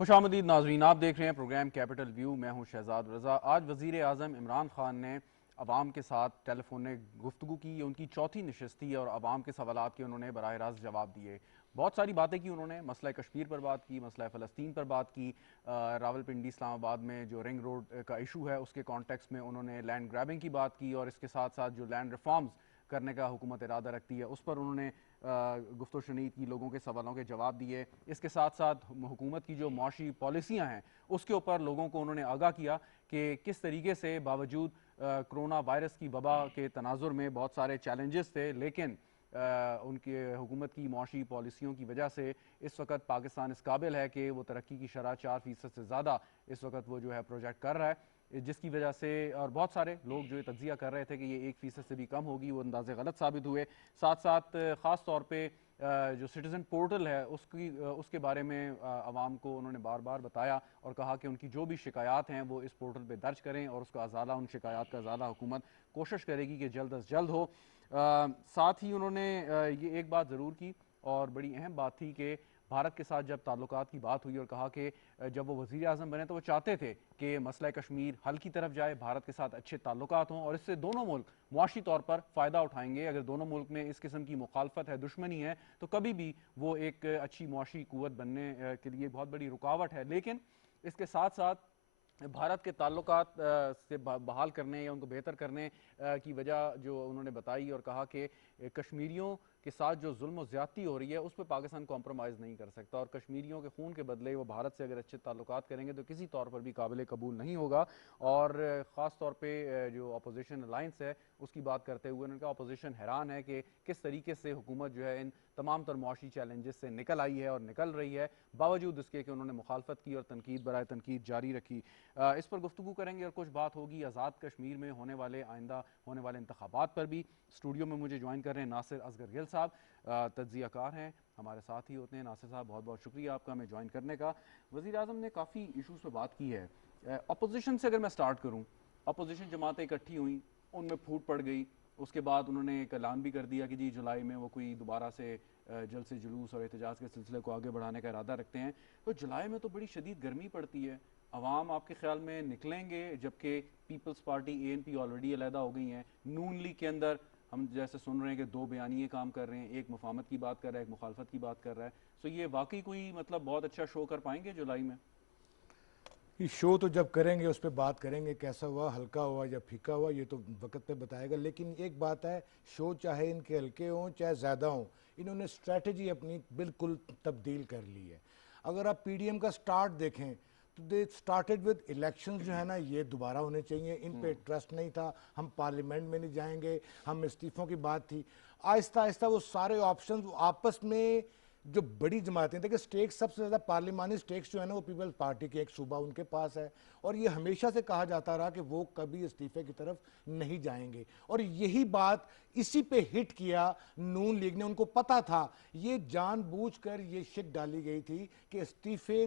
خوش آمدید ناظرین، آپ دیکھ رہے ہیں پروگرام کیپٹل ویو. میں ہوں شہزاد رضا. آج وزیر اعظم عمران خان نے عوام کے ساتھ ٹیلی فونک گفتگو کی. یہ ان کی چوتھی نشست تھی اور عوام کے سوالات کے انہوں نے براہ راست جواب دیے. بہت ساری باتیں کی انہوں نے. مسئلہ کشمیر پر بات کی، مسئلہ فلسطین پر بات کی، راولپنڈی اسلام آباد میں جو رنگ روڈ کا ایشو ہے اس کے کانٹیکس میں انہوں نے لینڈ گریبنگ کی بات کی، اور اس کے ساتھ ساتھ جو لینڈ ریفارمز کرنے کا حکومت ارادہ رکھتی ہے اس پر انہوں نے گفت و شنید کی، لوگوں کے سوالوں کے جواب دیے. اس کے ساتھ ساتھ حکومت کی جو معاشی پالیسیاں ہیں اس کے اوپر لوگوں کو انہوں نے آگاہ کیا کہ کس طریقے سے باوجود کرونا وائرس کی وبا کے تناظر میں بہت سارے چیلنجز تھے، لیکن ان کے حکومت کی معاشی پالیسیوں کی وجہ سے اس وقت پاکستان اس قابل ہے کہ وہ ترقی کی شرح 4% سے زیادہ اس وقت وہ جو ہے پروجیکٹ کر رہا ہے، جس کی وجہ سے اور بہت سارے لوگ جو یہ تجزیہ کر رہے تھے کہ یہ 1% سے بھی کم ہوگی، وہ اندازے غلط ثابت ہوئے. ساتھ ساتھ خاص طور پہ جو سٹیزن پورٹل ہے اس کے بارے میں عوام کو انہوں نے بار بار بتایا اور کہا کہ ان کی جو بھی شکایات ہیں وہ اس پورٹل پہ درج کریں اور اس کا ازالہ، ان شکایات کا ازالہ حکومت کوشش کرے گی کہ جلد از جلد ہو. ساتھ ہی انہوں نے یہ ایک بات ضرور کی اور بڑی اہم بات تھی کہ بھارت کے ساتھ جب تعلقات کی بات ہوئی اور کہا کہ جب وہ وزیر اعظم بنے تو وہ چاہتے تھے کہ مسئلہ کشمیر حل کی طرف جائے، بھارت کے ساتھ اچھے تعلقات ہوں اور اس سے دونوں ملک معاشی طور پر فائدہ اٹھائیں گے. اگر دونوں ملک میں اس قسم کی مخالفت ہے، دشمنی ہے، تو کبھی بھی وہ ایک اچھی معاشی قوت بننے کے لیے بہت بڑی رکاوٹ ہے. لیکن اس کے ساتھ ساتھ بھارت کے تعلقات سے بحال کرنے یا ان کو بہتر کرنے کی وجہ جو انہوں نے بتائی اور کہا کہ کشمیریوں کے ساتھ جو ظلم و زیادتی ہو رہی ہے اس پہ پاکستان کمپرومائز نہیں کر سکتا، اور کشمیریوں کے خون کے بدلے وہ بھارت سے اگر اچھے تعلقات کریں گے تو کسی طور پر بھی قابل قبول نہیں ہوگا. اور خاص طور پہ جو اپوزیشن الائنس ہے اس کی بات کرتے ہوئے انہوں نے کہا اپوزیشن حیران ہے کہ کس طریقے سے حکومت جو ہے ان تمام تر معاشی چیلنجز سے نکل آئی ہے اور نکل رہی ہے، باوجود اس کے کہ انہوں نے مخالفت کی اور تنقید برائے تنقید جاری رکھی. اس پر گفتگو کریں گے اور کچھ بات ہوگی آزاد کشمیر میں ہونے والے آئندہ ہونے والے انتخابات پر بھی. اسٹوڈیو میں مجھے جوائن کر رہے ہیں ناصر اصغر گل صاحب، تجزیہ کار ہیں، ہمارے ساتھ ہی ہوتے ہیں. ناصر صاحب بہت بہت شکریہ آپ کا ہمیں جوائن کرنے کا. وزیر اعظم نے کافی ایشوز پہ بات کی ہے. اپوزیشن سے اگر میں سٹارٹ کروں، اپوزیشن جماعتیں اکٹھی ہوئیں، ان میں پھوٹ پڑ گئی. اس کے بعد انہوں نے ایک اعلان بھی کر دیا کہ جی جولائی میں وہ کوئی دوبارہ سے جلد سے جلوس اور احتجاج کے سلسلے کو آگے بڑھانے کا ارادہ رکھتے ہیں. تو جولائی میں تو بڑی شدید گرمی پڑتی ہے، عوام آپ کے خیال میں نکلیں گے؟ جبکہ پیپلز پارٹی اے این پی آلریڈی علیحدہ ہو گئی ہیں. نون لیگ کے اندر ہم جیسے سن رہے ہیں کہ دو بیانیے کام کر رہے ہیں، ایک مفاہمت کی بات کر رہا ہے، ایک مخالفت کی بات کر رہا ہے. سو یہ واقعی کوئی مطلب بہت اچھا شو کر پائیں گے جولائی میں؟ یہ شو تو جب کریں گے اس پہ بات کریں گے، کیسا ہوا، ہلکا ہوا یا پھیکا ہوا، یہ تو وقت پہ بتائے گا. لیکن ایک بات ہے، شو چاہے ان کے ہلکے ہوں چاہے زیادہ ہوں، انہوں نے اسٹریٹجی اپنی بالکل تبدیل کر لی ہے. اگر آپ پی ڈی ایم کا سٹارٹ دیکھیں تو دے سٹارٹڈ ود الیکشنز جو ہے نا، یہ دوبارہ ہونے چاہیے. ان پہ ٹرسٹ نہیں تھا، ہم پارلیمنٹ میں نہیں جائیں گے، ہم استعفوں کی بات تھی. آہستہ آہستہ وہ سارے آپشنز آپس میں جو بڑی جماعتیں، دیکھیں سٹیکس سب سے زیادہ پارلیمانی سٹیکس جو ہے نا وہ پیپلز پارٹی کے ایک صوبہ ان کے پاس ہے، اور یہ ہمیشہ سے کہا جاتا رہا کہ وہ کبھی استعفے کی طرف نہیں جائیں گے. اور یہی بات اسی پہ ہٹ کیا نون لیگ نے. ان کو پتا تھا، یہ جان بوجھ کر یہ شک ڈالی گئی تھی کہ استعفے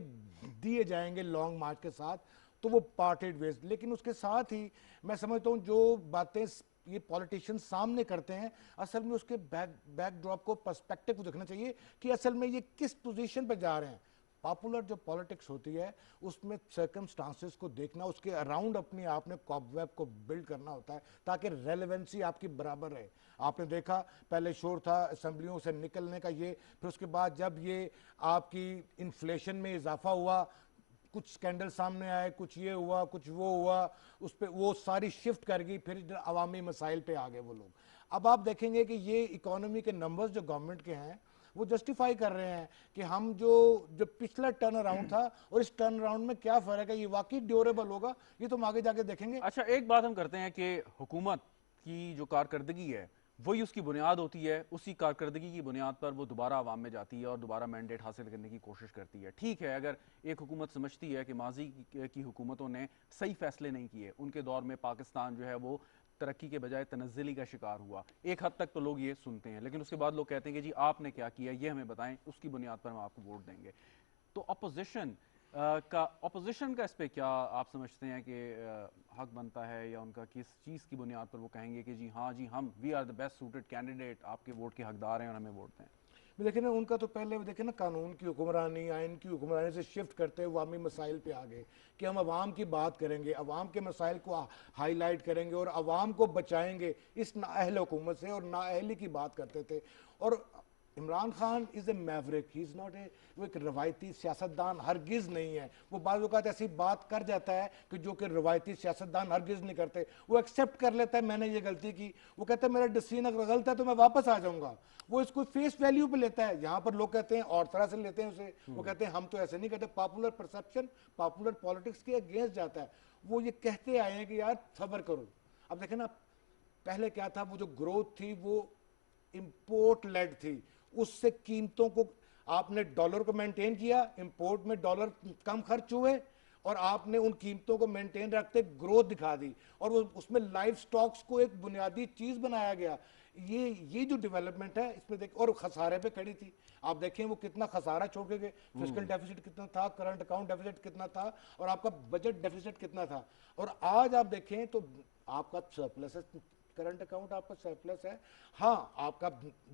دیے جائیں گے لانگ مارچ کے ساتھ، تو وہ پارٹیڈ ویز. لیکن اس کے ساتھ ہی میں سمجھتا ہوں جو باتیں یہ پولیٹیشین سامنے کرتے ہیں، اصل میں اس کے بیک ڈراپ کو پرسپیکٹو کو دیکھنا چاہیے کہ اصل میں یہ کس پوزیشن پہ جا رہے ہیں. پاپولر جو پالیٹکس ہوتی ہے اس میں سرکمسٹانسز کو دیکھنا، اس کے اراؤنڈ اپنے آپ نے کاپ ویب کو بلڈ کرنا ہوتا ہے تاکہ ریلیونسی آپ کی برابر رہے. آپ نے دیکھا پہلے شور تھا اسمبلیوں سے نکلنے کا، یہ پھر اس کے بعد جب یہ آپ کی انفلیشن میں اضافہ ہوا، کچھ سکینڈل سامنے آئے، کچھ یہ ہوا، کچھ وہ ہوا، اس پہ وہ ساری شفٹ کر گئی، پھر عوامی مسائل پہ آ گئے وہ لوگ. اب آپ دیکھیں گے کہ یہ اکانومی کے نمبرز جو گورنمنٹ کے ہیں وہ جسٹیفائی کر رہے ہیں کہ ہم جو پچھلا ٹرن اراؤنڈ تھا اور اس ٹرن اراؤنڈ میں کیا فرق ہے، یہ واقعی ڈیوریبل ہوگا. یہ تو ہم آگے جا کے دیکھیں گے. اچھا، ایک بات ہم کرتے ہیں کہ حکومت کی جو کارکردگی ہے وہی اس کی بنیاد ہوتی ہے، اسی کارکردگی کی بنیاد پر وہ دوبارہ عوام میں جاتی ہے اور دوبارہ مینڈیٹ حاصل کرنے کی کوشش کرتی ہے. ٹھیک ہے، اگر ایک حکومت سمجھتی ہے کہ ماضی کی حکومتوں نے صحیح فیصلے نہیں کیے، ان کے دور میں پاکستان جو ہے وہ ترقی کے بجائے تنزلی کا شکار ہوا، ایک حد تک تو لوگ یہ سنتے ہیں، لیکن اس کے بعد لوگ کہتے ہیں کہ جی آپ نے کیا کیا یہ ہمیں بتائیں، اس کی بنیاد پر ہم آپ کو ووٹ دیں گے. تو اپوزیشن کا اس پہ کیا آپ سمجھتے ہیں کہ حق بنتا ہے، یا ان کا کس چیز کی بنیاد پر وہ کہیں گے کہ جی ہاں جی ہم we are the best suited candidate, آپ کے ووٹ کے حقدار ہیں اور ہمیں ووٹ دیں؟ دیکھیں نا ان کا تو پہلے دیکھیں نا قانون کی حکمرانی آئین کی حکمرانی سے شفٹ کرتے ہوئے عوامی مسائل پہ آ گئے کہ ہم عوام کی بات کریں گے, عوام کے مسائل کو ہائی لائٹ کریں گے اور عوام کو بچائیں گے اس نااہل حکومت سے, اور نااہلی کی بات کرتے تھے. اور عمران خان از اے میوریک, ہی از ناٹ اے, وہ ایک روایتی سیاستدان ہرگز نہیں ہے. وہ بعض اوقات ایسی بات کر جاتا ہے کہ جو کہ روایتی سیاستدان ہرگز نہیں کرتے. وہ ایکسیپٹ کر لیتا ہے میں نے یہ غلطی کی, وہ کہتا ہے میرا ڈیسیژن اگر غلط ہے تو میں واپس آ جاؤں گا. وہ اس کو فیس ویلیو پہ لیتا ہے. یہاں پر لوگ کہتے ہیں اور طرح سے لیتے ہیں اسے, وہ کہتے ہیں ہم تو ایسے نہیں کہتے. پاپولر پرسپشن پاپولر پالیٹکس کے اگینسٹ جاتا ہے. وہ یہ کہتے آئے ہیں کہ یار صبر کرو. اب دیکھیں نا پہلے کیا تھا, وہ جو گروتھ تھی وہ امپورٹ لیڈ تھی, اس سے قیمتوں کو آپ نے ڈالر کو مینٹین کیا, امپورٹ میں ڈالر کم خرچ ہوئے اور آپ نے ان قیمتوں کو مینٹین رکھتے گروتھ دکھا دی, اور وہ اس میں لائف سٹاکس کو ایک بنیادی چیز بنایا گیا. یہ جو ڈیولپمنٹ ہے اس میں دیکھ, اور خسارے پہ کھڑی تھی. آپ دیکھیں وہ کتنا خسارہ چھوڑ کے گئے, فسکل ڈیفیسٹ کتنا تھا, کرنٹ اکاؤنٹ ڈیفیسٹ کتنا تھا, اور آپ کا بجٹ ڈیفیسٹ کتنا تھا. اور آج آپ دیکھیں تو آپ کا سرپلس ہے, کرنٹ اکاؤنٹ آپ کا سرپلس ہے. ہاں آپ کا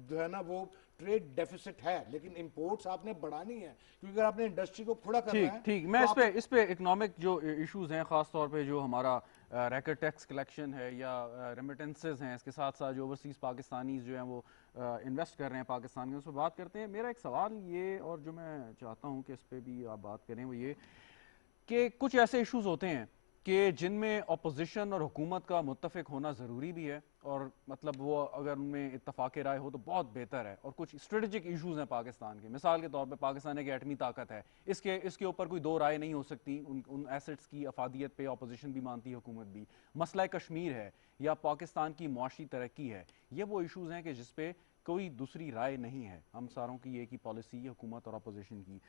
جو ہے نا وہ ٹریڈ ڈیفیسٹ ہے, لیکن امپورٹس آپ نے بڑھانی ہے کیونکہ اگر آپ نے انڈسٹری کو کھڑا کرنا ہے. ٹھیک میں اس پہ اکنامک جو ایشوز ہیں, خاص طور پہ جو ہمارا ریکٹ ٹیکس کلیکشن ہے یا ریمیٹنسز ہیں, اس کے ساتھ ساتھ جو اوورسیز پاکستانیز جو ہیں وہ انویسٹ کر رہے ہیں پاکستان میں, اس پہ بات کرتے ہیں. میرا ایک سوال یہ, اور جو میں چاہتا ہوں کہ اس پہ بھی آپ بات کریں, وہ یہ کہ کچھ ایسے ایشوز ہوتے ہیں کہ جن میں اپوزیشن اور حکومت کا متفق ہونا ضروری بھی ہے, اور مطلب وہ اگر ان میں اتفاق رائے ہو تو بہت بہتر ہے. اور کچھ اسٹریٹجک ایشوز ہیں پاکستان کے, مثال کے طور پہ پاکستان ایک ایٹمی طاقت ہے, اس کے اوپر کوئی دو رائے نہیں ہو سکتی. ان ایسٹس کی افادیت پہ اپوزیشن بھی مانتی ہے, حکومت بھی. مسئلہ کشمیر ہے یا پاکستان کی معاشی ترقی ہے, یہ وہ ایشوز ہیں کہ جس پہ کوئی دوسری رائے نہیں ہے. ہم ساروں کی ایک ہی پالیسی ہے, حکومت اور اپوزیشن کی,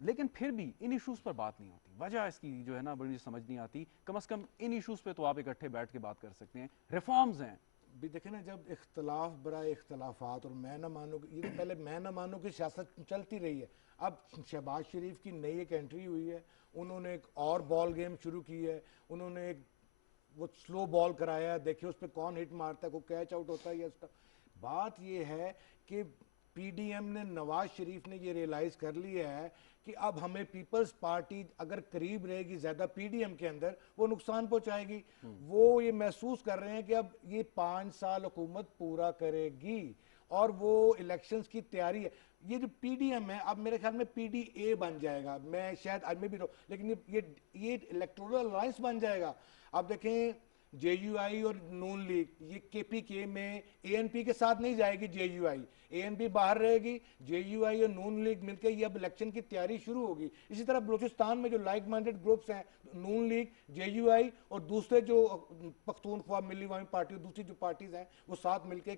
لیکن پھر بھی ان ایشوز پر بات نہیں ہوتی. وجہ اس کی جو ہے نا بڑی سمجھ نہیں آتی. کم از کم ان ایشوز پہ تو آپ اکٹھے بیٹھ کے بات کر سکتے ہیں. ریفارمز ہیں بھی دیکھیں نا, جب اختلاف برائے اختلافات اور میں نہ مانوں, یہ تو پہلے میں نہ مانوں کی سیاست چلتی رہی ہے. اب شہباز شریف کی نئی ایک انٹری ہوئی ہے, انہوں نے ایک اور بال گیم شروع کی ہے. انہوں نے ایک وہ سلو بال کرایا ہے, دیکھیں اس پہ کون ہٹ مارتا ہے, کوئی کیچ آؤٹ ہوتا ہے یا بات یہ ہے کہ پی ڈی ایم نے, نواز شریف نے یہ ریئلائز کر لیا ہے کہ اب ہمیں پیپلز پارٹی اگر قریب رہے گی زیادہ پی ڈی ایم کے اندر, وہ نقصان پہنچائے گی. وہ یہ محسوس کر رہے ہیں کہ اب یہ 5 سال حکومت پورا کرے گی اور وہ الیکشنز کی تیاری ہے. یہ جو پی ڈی ایم ہے اب میرے خیال میں پی ڈی اے بن جائے گا, میں شاید آج میں بھی لیکن یہ الیکٹورل الائنس بن جائے گا. آپ دیکھیں جے یو آئی اور نون لیگ, یہ کے پی کے میں اے این پی کے ساتھ نہیں جائے گی. جے you I, a N P باہر رہے گی, جے یو آئی اور نون لیگ مل کے یہ اب الیکشن کی تیاری شروع ہوگی. اسی طرح بلوچستان میں جو لائک مائنڈڈ گروپس ہیں, نون لیگ, جے یو آئی اور دوسرے جو پختونخوا ملی عوامی پارٹی اور دوسری جو پارٹیز ہیں وہ ساتھ مل کے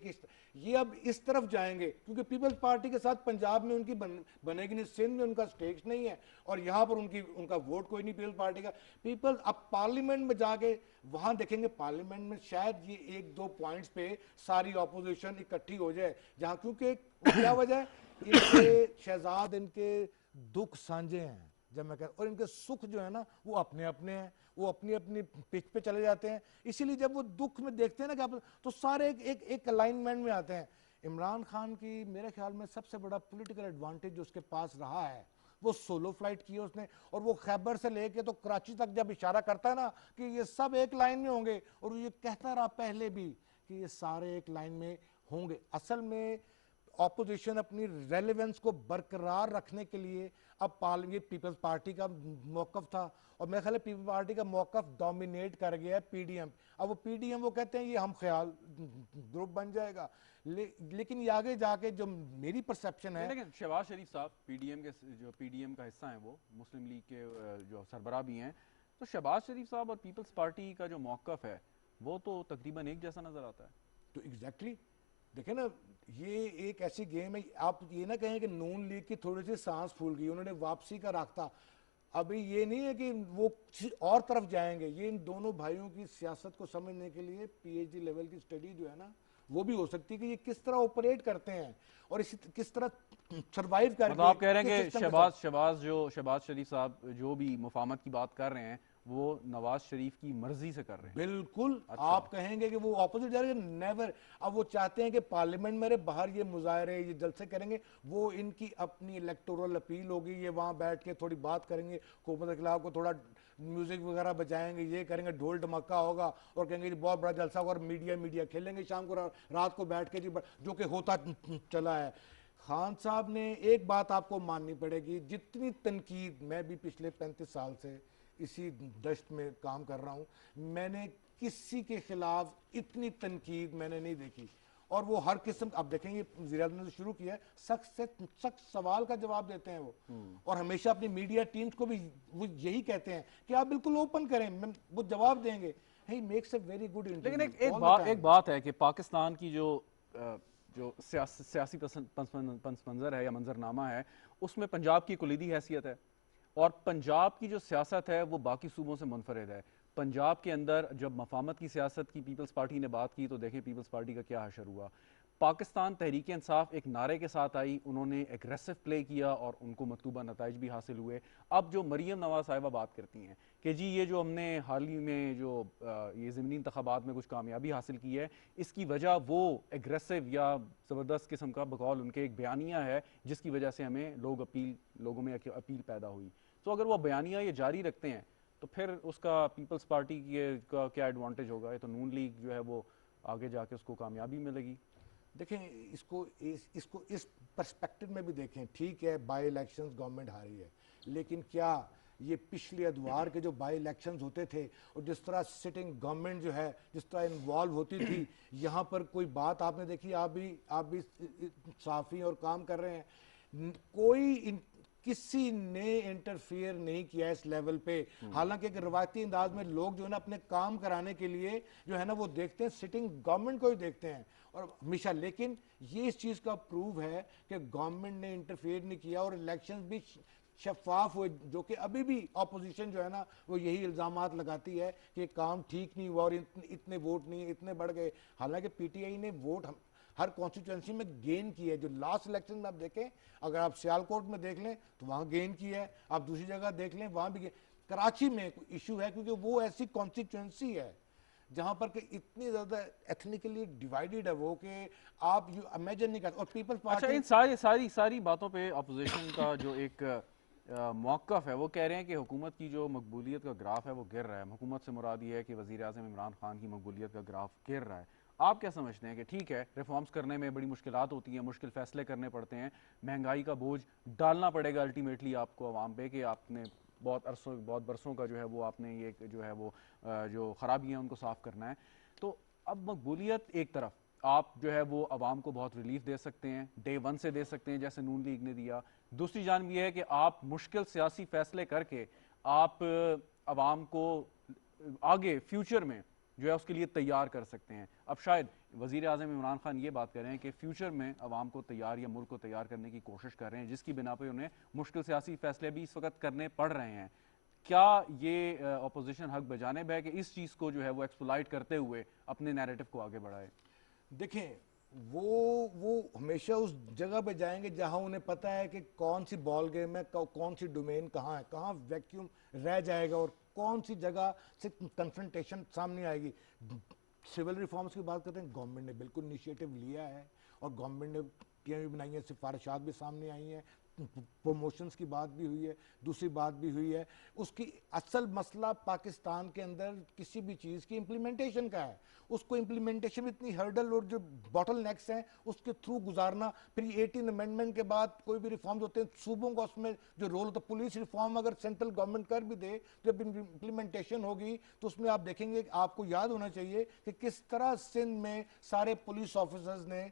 یہ اب اس طرف جائیں گے, کیونکہ پیپلز پارٹی کے ساتھ پنجاب میں ان کی بنے گی نہیں, سندھ میں ان کا سٹیکس نہیں ہے, اور یہاں پر ان کا ووٹ کوئی نہیں پیپلز پارٹی کا. پیپلز اب پارلیمنٹ میں جا کے وہاں دیکھیں گے, پارلیمنٹ میں شاید یہ 1-2 پوائنٹس پہ ساری اپوزیشن اکٹھی ہو جائے, جہاں کیونکہ کیا وجہ ہے, ان کے شہزاد ان کے دکھ سانجے ہیں جب میں اور ان کے سکھ جو ہے نا وہ اپنے اپنے ہیں, وہ اپنی اپنی پچ پہ چلے جاتے ہیں. اسی لیے جب وہ دکھ میں دیکھتے ہیں نا کہ تو سارے ایک الائنمنٹ میں آتے ہیں. عمران خان کی میرے خیال میں سب سے بڑا پولیٹیکل ایڈوانٹیج جو اس کے پاس رہا ہے وہ سولو فلائٹ کی ہے اس نے, اور وہ خیبر سے لے کے تو کراچی تک جب اشارہ کرتا ہے نا کہ یہ سب ایک لائن میں ہوں گے, اور یہ کہتا رہا پہلے بھی کہ یہ سارے ایک لائن میں ہوں گے. اصل میں اپوزیشن اپنی ریلیونس کو برقرار رکھنے کے لیے اب یہ پیپلز پارٹی کا موقف تھا, اور میرے خیال ہے پیپلز پارٹی کا موقف ڈومینیٹ کر گیا ہے پی ڈی ایم. اب وہ پی ڈی ایم وہ کہتے ہیں یہ ہم خیال گروپ بن جائے گا, لیکن یہ آگے جا کے جو میری پرسپشن ہے. لیکن شہباز شریف صاحب پی ڈی ایم کے جو پی ڈی ایم کا حصہ ہیں, وہ مسلم لیگ کے جو سربراہ بھی ہیں, تو شہباز شریف صاحب اور پیپلز پارٹی کا جو موقف ہے وہ تو تقریباً ایک جیسا نظر آتا ہے. تو ایگزیکٹلی دیکھیں نا, یہ ایک ایسی گیم ہے, آپ یہ نہ کہیں کہ نون لیگ کی تھوڑی سی سانس پھول گئی, انہوں نے واپسی کا رکھتا. ابھی یہ نہیں ہے کہ وہ کسی اور طرف جائیں گے. یہ ان دونوں بھائیوں کی سیاست کو سمجھنے کے لیے پی ایچ ڈی لیول کی سٹڈی جو ہے نا وہ بھی ہو سکتی ہے کہ یہ کس طرح آپریٹ کرتے ہیں اور کس طرح سروائیو کر کے. مطلب آپ کہہ رہے ہیں کہ شہباز شریف صاحب جو بھی مفاہمت کی بات کر رہے ہیں وہ نواز شریف کی مرضی سے کر رہے ہیں. بالکل. آپ کہیں گے کہ وہ اپوزٹ جا رہے ہیں, نیور. اب وہ چاہتے ہیں کہ پارلیمنٹ میں باہر یہ مظاہرے یہ جلسے کریں گے, وہ ان کی اپنی الیکٹورل اپیل ہوگی, یہ وہاں بیٹھ کے تھوڑی بات کریں گے حکومت کے خلاف, کو تھوڑا میوزک وغیرہ بجائیں گے, یہ کریں گے, ڈھول ڈھمکا ہوگا اور کہیں گے جی بہت بڑا جلسہ ہوگا, اور میڈیا کھیلیں گے شام کو رات کو بیٹھ کے جی, جو کہ ہوتا چلا ہے. خان صاحب نے ایک بات آپ کو ماننی پڑے گی, جتنی تنقید, میں بھی پچھلے 35 سال سے اسی دشت میں کام کر رہا ہوں, میں نے کسی کے خلاف اتنی تنقید میں نے نہیں دیکھی. اور وہ ہر قسم, اب دیکھیں گے وزیر اعظم نے شروع کیا ہے, سخت سے سخت سوال کا جواب دیتے ہیں وہ, اور ہمیشہ اپنی میڈیا ٹیمز کو بھی وہ یہی کہتے ہیں کہ آپ بالکل اوپن کریں, وہ جواب دیں گے. He makes a very good interview. لیکن all the ایک time. بات ہے کہ پاکستان کی جو سیاسی پس منظر ہے یا منظرنامہ ہے, اس میں پنجاب کی کلیدی حیثیت ہے, اور پنجاب کی جو سیاست ہے وہ باقی صوبوں سے منفرد ہے. پنجاب کے اندر جب مفاہمت کی سیاست کی پیپلز پارٹی نے بات کی تو دیکھیں پیپلز پارٹی کا کیا حشر ہوا. پاکستان تحریک انصاف ایک نعرے کے ساتھ آئی, انہوں نے ایگریسو پلے کیا اور ان کو مطلوبہ نتائج بھی حاصل ہوئے. اب جو مریم نواز صاحبہ بات کرتی ہیں کہ جی یہ جو ہم نے حال ہی میں جو یہ ضمنی انتخابات میں کچھ کامیابی حاصل کی ہے, اس کی وجہ وہ ایگریسو یا زبردست قسم کا بقول ان کے ایک بیانیہ ہے جس کی وجہ سے ہمیں لوگوں میں اپیل پیدا ہوئی. تو اگر وہ بیانیہ یہ جاری رکھتے ہیں تو پھر اس کا پیپلز پارٹی کا کیا ایڈوانٹیج ہوگا؟ یہ تو نون لیگ جو ہے وہ آگے جا کے اس کو کامیابی ملے گی. دیکھیں اس کو اس پرسپیکٹو میں بھی دیکھیں, ٹھیک ہے بائی الیکشنز گورنمنٹ ہاری ہے, لیکن کیا یہ پچھلے ادوار کے جو بائی الیکشنز ہوتے تھے اور جس طرح سٹنگ گورنمنٹ جو ہے جس طرح انوالو ہوتی تھی, یہاں پر کوئی بات آپ نے دیکھی, آپ بھی صحافی اور کام کر رہے ہیں, کسی نے انٹرفیئر نہیں کیا اس لیول پہ. حالانکہ ایک روایتی انداز میں لوگ جو ہے نا اپنے کام کرانے کے لیے جو ہے نا وہ دیکھتے ہیں سٹنگ گورنمنٹ کو ہی دیکھتے ہیں اور ہمیشہ, لیکن یہ اس چیز کا پروو ہے کہ گورنمنٹ نے انٹرفیئر نہیں کیا اور الیکشنز بھی شفاف ہوئے, جو کہ ابھی بھی اپوزیشن جو ہے نا وہ یہی الزامات لگاتی ہے کہ کام ٹھیک نہیں ہوا اور اتنے ووٹ نہیں, اتنے بڑھ گئے. حالانکہ پی ٹی آئی نے ووٹ ہر کانسٹیٹوئنسی میں گین کی ہے. جو لاسٹ الیکشن میں آپ دیکھیں, اگر آپ سیالکوٹ میں دیکھ لیں تو وہاں گین کی ہے, آپ دوسری جگہ دیکھ لیں وہاں بھی. کراچی میں ایشو ہے کیونکہ وہ ایسی کانسٹیٹوئنسی ہے جہاں پر کہ اتنی زیادہ ایتھنیکلی ڈیوائیڈڈ ہے وہ کہ آپ یو امیجن نہیں کرتے. اور پیپلز اچھا, پارٹی ان ساری باتوں پہ اپوزیشن کا جو ایک موقف ہے, وہ کہہ رہے ہیں کہ حکومت کی جو مقبولیت کا گراف ہے وہ گر رہا ہے. حکومت سے مراد یہ ہے کہ وزیر اعظم عمران خان کی مقبولیت کا گراف گر رہا ہے. آپ کیا سمجھتے ہیں کہ ٹھیک ہے ریفارمز کرنے میں بڑی مشکلات ہوتی ہیں, مشکل فیصلے کرنے پڑتے ہیں, مہنگائی کا بوجھ ڈالنا پڑے گا الٹیمیٹلی آپ کو عوام پہ, کہ آپ نے بہت برسوں کا جو ہے وہ آپ نے یہ جو ہے وہ جو خرابیاں ان کو صاف کرنا ہے. تو اب مقبولیت ایک طرف آپ جو ہے وہ عوام کو بہت ریلیف دے سکتے ہیں, ڈے ون سے دے سکتے ہیں جیسے نون لیگ نے دیا. دوسری جانب یہ ہے کہ آپ مشکل سیاسی فیصلے کر کے آپ عوام کو آگے فیوچر میں جو ہے اس کے لیے تیار کر سکتے ہیں. اب شاید وزیر اعظم عمران خان یہ بات کر رہے ہیں کہ فیوچر میں عوام کو تیار یا ملک کو تیار کرنے کی کوشش کر رہے ہیں, جس کی بنا پہ انہیں مشکل سیاسی فیصلے بھی اس وقت کرنے پڑ رہے ہیں. کیا یہ اپوزیشن حق بجانب ہے کہ اس چیز کو جو ہے وہ ایکسپلائٹ کرتے ہوئے اپنے نیریٹو کو آگے بڑھائے؟ دیکھیں وہ ہمیشہ اس جگہ پہ جائیں گے جہاں انہیں پتہ ہے کہ کون سی بال گیم ہے, کون سی ڈومین کہاں ہے, کہاں ویکیوم رہ جائے گا اور کون سی جگہ سے کنفرنٹیشن سامنے آئے گی. سول ریفارمز کی بات کرتے ہیں, گورنمنٹ نے بالکل انیشیٹو لیا ہے اور گورنمنٹ نے ٹیمیں بھی بنائی ہیں, سفارشات بھی سامنے آئی ہیں, پروموشنز کی بات بھی ہوئی ہے, دوسری بات بھی ہوئی ہے. اس کی اصل مسئلہ پاکستان کے اندر کسی بھی چیز کی امپلیمنٹیشن کا ہے. اس کو امپلیمنٹیشن اتنی ہرڈل اور جو باٹل نیکس ہیں اس کے تھرو گزارنا. پھر 18 امینڈمنٹ کے بعد کوئی بھی ریفارمز ہوتے ہیں صوبوں کا اس میں جو رول ہوتا ہے, پولیس ریفارم اگر سینٹرل گورنمنٹ کر بھی دے, جب امپلیمنٹیشن ہوگی تو اس میں آپ دیکھیں گے, آپ کو یاد ہونا چاہیے کہ کس طرح سندھ میں سارے پولیس آفیسرز نے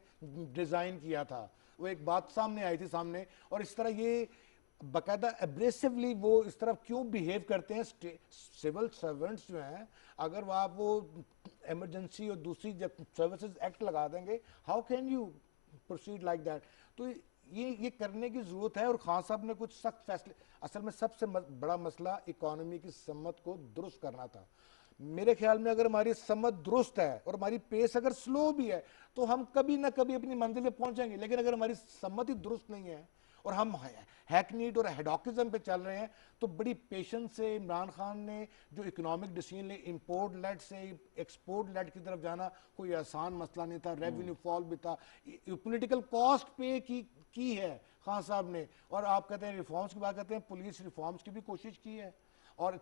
ڈیزائن کیا تھا. وہ ایک بات سامنے آئی تھی سامنے, اور اس طرح یہ باقاعدہ ایبریسیولی وہ اس طرح کیوں بیہیو کرتے ہیں. سول سرونٹس جو ہیں اگر وہ ایمرجنسی اور دوسری سروسز ایکٹ لگا دیں گے, how can you proceed like that. تو یہ کرنے کی ضرورت ہے. اور خان صاحب نے کچھ سخت فیصلے, اصل میں سب سے بڑا مسئلہ اکانومی کی سمت کو درست کرنا تھا. میرے خیال میں اگر ہماری سمت درست ہے اور ہماری پیس اگر سلو بھی ہے تو ہم کبھی نہ کبھی اپنی منزل پہ پہنچیں گے. لیکن اگر ہماری سمت ہی درست نہیں ہے اور ہم ہیکنیٹ اور ہیڈاکزم پہ چل رہے ہیں. تو بڑی پیشنس سے عمران خان نے جو اکنامک ڈیسیجن لے, امپورٹ لیڈ سے ایکسپورٹ لیڈ کی طرف جانا کوئی آسان مسئلہ نہیں تھا. ریونیو فال بھی تھا, پولیٹیکل کاسٹ پے کی ہے خان صاحب نے. اور آپ کہتے ہیں ریفارمز کی بات کرتے ہیں, پولیس ریفارمز کی بھی کوشش کی ہے اور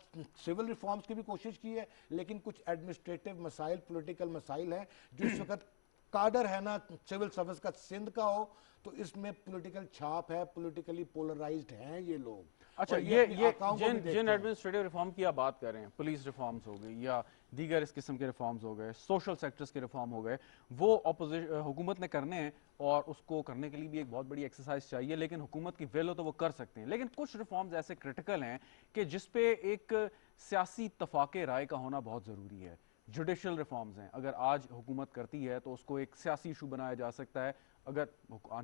سول ریفارمز کی بھی کوشش کی ہے, لیکن کچھ ایڈمنسٹریٹو مسائل, پولیٹیکل مسائل ہیں جو اس وقت کارڈر ہے نا سول سروس کا سندھ کا ہو, تو اس میں پولیٹیکل چھاپ ہے, پولیٹیکلی پولرائزڈ ہیں یہ لوگ. اچھا, اور یہ اپنی آقاؤں کو بھی دیکھتے جن ہیں. ایڈمنسٹریٹو ریفارم کی آپ بات کر رہے ہیں, پولیس ریفارمز ہو گئی یا دیگر اس قسم کے ریفارمز ہو گئے, سوشل سیکٹرز کے ریفارم ہو گئے, وہ حکومت نے کرنے ہیں اور اس کو کرنے کے لیے بھی ایک بہت بڑی ایکسرسائز چاہیے, لیکن حکومت کی ویل ہو تو وہ کر سکتے ہیں. لیکن کچھ ریفارمز ایسے کرٹیکل ہیں کہ جس پہ ایک سیاسی اتفاق رائے کا ہونا بہت ضروری ہے. جوڈیشل ریفارمز ہیں, اگر آج حکومت کرتی ہے تو اس کو ایک سیاسی ایشو بنایا جا سکتا ہے. اگر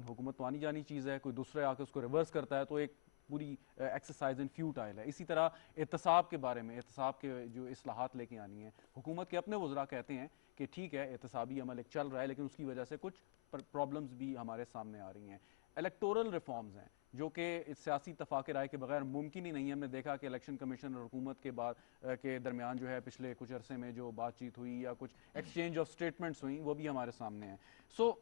حکومت تو آنی جانی چیز ہے, کوئی دوسرے آ کے اس کو ریورس کرتا ہے تو ایک پوری ایکسرسائز ان فیوٹائل ہے. اسی طرح احتساب کے بارے میں, احتساب کے جو اصلاحات لے کے آنی ہیں, حکومت کے اپنے وزراء کہتے ہیں کہ ٹھیک ہے احتسابی عمل ایک چل رہا ہے, لیکن اس کی وجہ سے کچھ پرابلمز بھی ہمارے سامنے آ رہی ہیں. الیکٹورل ریفارمز ہیں جو کہ سیاسی اتفاق رائے کے بغیر ممکن ہی نہیں ہے. ہم نے دیکھا کہ الیکشن کمیشن اور حکومت کے بعد کے درمیان جو ہے پچھلے کچھ عرصے میں جو بات چیت ہوئی یا کچھ ایکسچینج آف سٹیٹمنٹس ہوئیں, وہ بھی ہمارے سامنے ہیں. سو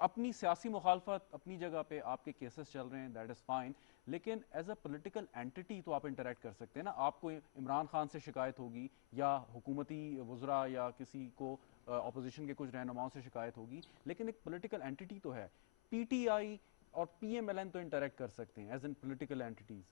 اپنی سیاسی مخالفت اپنی جگہ پہ آپ کے کیسز چل رہے ہیں, دیٹ از فائن, لیکن ایز اے پولیٹیکل اینٹی تو آپ انٹریکٹ کر سکتے ہیں نا. آپ کو عمران خان سے شکایت ہوگی یا حکومتی وزراء یا کسی کو اپوزیشن کے کچھ رہنماؤں سے شکایت ہوگی, لیکن ایک پولیٹیکل اینٹی تو ہے. پی ٹی آئی اور پی ایم ایل این تو انٹریکٹ کر سکتے ہیں ایز این پولیٹیکل اینٹیز.